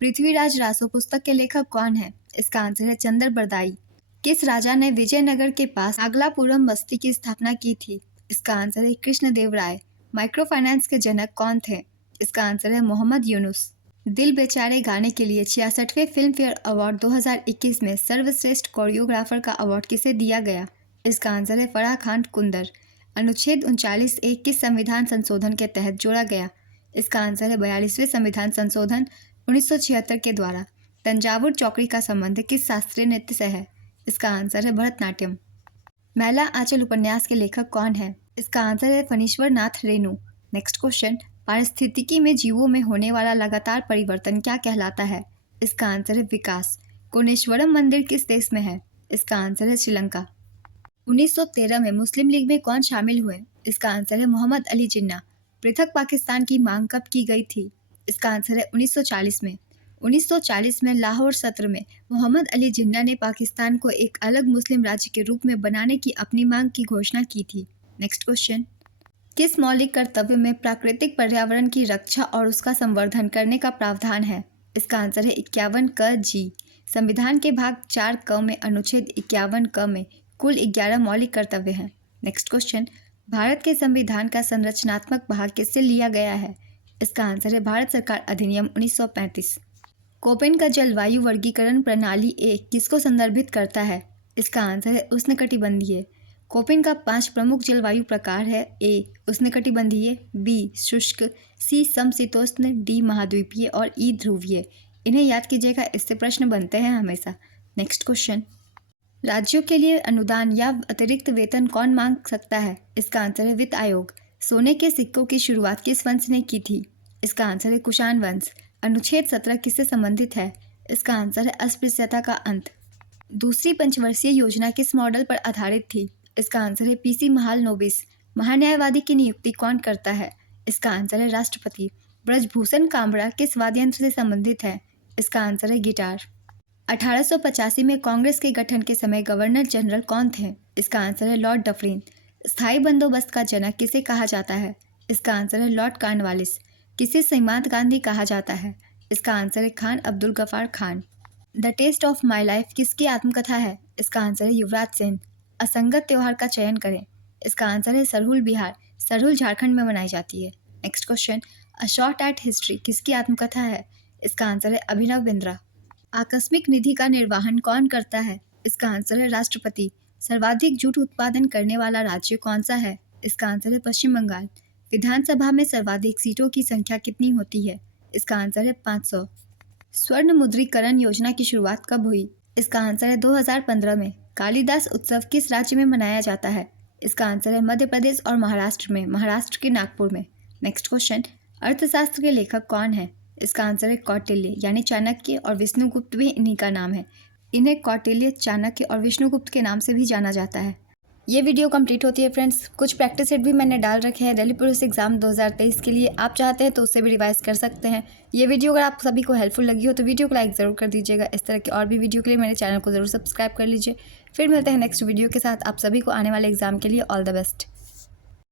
पृथ्वीराज रासो पुस्तक के लेखक कौन है? इसका आंसर है चंद्र बरदाई। किस राजा ने विजयनगर के पास नागलापुरम बस्ती की स्थापना की थी? इसका आंसर है कृष्णदेव राय। माइक्रो फाइनेंस के जनक कौन थे? इसका आंसर है मोहम्मद यूनुस। दिल बेचारे गाने के लिए 66वें फिल्म फेयर अवार्ड 2021 में सर्वश्रेष्ठ कोरियोग्राफर का अवार्ड किसे दिया गया? इसका आंसर है फराह खान कुंदर। अनुच्छेद 39A किस संविधान संशोधन के तहत जोड़ा गया? इसका आंसर है 42वें संविधान संशोधन 1976 के द्वारा। तंजावुर चौकड़ी का संबंध किस शास्त्रीय नृत्य से है? इसका आंसर है भरतनाट्यम। मैला आंचल उपन्यास के लेखक कौन है? इसका आंसर है फणीश्वर नाथ रेणु। नेक्स्ट क्वेश्चन, पारिस्थितिकी में जीवों में होने वाला लगातार परिवर्तन क्या कहलाता है? इसका आंसर है विकास। कोनेश्वरम मंदिर किस देश में है? इसका आंसर है श्रीलंका। 1913 में मुस्लिम लीग में कौन शामिल हुए? इसका आंसर है मोहम्मद अली जिन्ना। पृथक पाकिस्तान की मांग कब की गई थी? इसका आंसर है 1940 में। 1940 में लाहौर सत्र में मोहम्मद अली जिन्ना ने पाकिस्तान को एक अलग मुस्लिम राज्य के रूप में बनाने की अपनी मांग की घोषणा की थी। नेक्स्ट क्वेश्चन, किस मौलिक कर्तव्य में प्राकृतिक पर्यावरण की रक्षा और उसका संवर्धन करने का प्रावधान है? इसका आंसर है 51 क जी। संविधान के भाग 4 क में अनुच्छेद 51 क में कुल 11 मौलिक कर्तव्य हैं। नेक्स्ट क्वेश्चन, भारत के संविधान का संरचनात्मक भाग किससे लिया गया है? इसका आंसर है भारत सरकार अधिनियम 1935। कोपेन का जलवायु वर्गीकरण प्रणाली ए किसको संदर्भित करता है? इसका आंसर है उष्णकटिबंधीय। कोपेन का 5 प्रमुख जलवायु प्रकार है। ए उष्णकटिबंधीय, बी शुष्क, सी समशीतोष्ण, डी महाद्वीपीय और ई ध्रुवीय। इन्हें याद कीजिएगा, इससे प्रश्न बनते हैं हमेशा। नेक्स्ट क्वेश्चन, राज्यों के लिए अनुदान या अतिरिक्त वेतन कौन मांग सकता है? इसका आंसर है वित्त आयोग। सोने के सिक्कों की शुरुआत किस वंश ने की थी? इसका आंसर है कुषाण वंश। अनुच्छेद 17 किससे संबंधित है? इसका आंसर है अस्पृश्यता का अंत। दूसरी पंचवर्षीय योजना किस मॉडल पर आधारित थी? इसका आंसर है पीसी महालनोबिस। महान्यायवादी की नियुक्ति कौन करता है? इसका आंसर है राष्ट्रपति। ब्रजभूषण कामरा किस वाद्य यंत्र से संबंधित है? इसका आंसर है गिटार। 1885 में कांग्रेस के गठन के समय गवर्नर जनरल कौन थे? इसका आंसर है लॉर्ड डफरिन। स्थायी बंदोबस्त का जनक किसे कहा जाता है? इसका आंसर है लॉर्ड कॉर्नवालिस। किसे सीमांत गांधी कहा जाता है? इसका आंसर है Khan Abdul Ghaffar Khan. The test of my life किसकी आत्मकथा है? इसका आंसर है युवराज सेन। असंगत त्योहार का चयन करें। इसका आंसर है सरहुल बिहार। सरहुल झारखंड में मनाई जाती है। Next question, a shot at history किसकी आत्मकथा है? इसका आंसर है अभिनव बिंद्रा। आकस्मिक निधि का निर्वहन कौन करता है? इसका आंसर है राष्ट्रपति। सर्वाधिक जूट उत्पादन करने वाला राज्य कौन सा है? इसका आंसर है पश्चिम बंगाल। विधानसभा में सर्वाधिक सीटों की संख्या कितनी होती है? इसका आंसर है 500। स्वर्ण मुद्रीकरण योजना की शुरुआत कब हुई? इसका आंसर है 2015 में। कालिदास उत्सव किस राज्य में मनाया जाता है? इसका आंसर है मध्य प्रदेश और महाराष्ट्र में, महाराष्ट्र के नागपुर में। नेक्स्ट क्वेश्चन, अर्थशास्त्र के लेखक कौन है? इसका आंसर है कौटिल्य यानी चाणक्य, और विष्णुगुप्त भी इन्हीं का नाम है। इन्हें कौटिल्य, चाणक्य और विष्णुगुप्त के नाम से भी जाना जाता है। ये वीडियो कंप्लीट होती है फ्रेंड्स। कुछ प्रैक्टिस सेट भी मैंने डाल रखे हैं दिल्ली पुलिस एग्जाम 2023 के लिए। आप चाहते हैं तो उससे भी रिवाइज कर सकते हैं। ये वीडियो अगर आप सभी को हेल्पफुल लगी हो तो वीडियो को लाइक ज़रूर कर दीजिएगा। इस तरह की और भी वीडियो के लिए मेरे चैनल को ज़रूर सब्सक्राइब कर लीजिए। फिर मिलते हैं नेक्स्ट वीडियो के साथ। आप सभी को आने वाले एग्जाम के लिए ऑल द बेस्ट।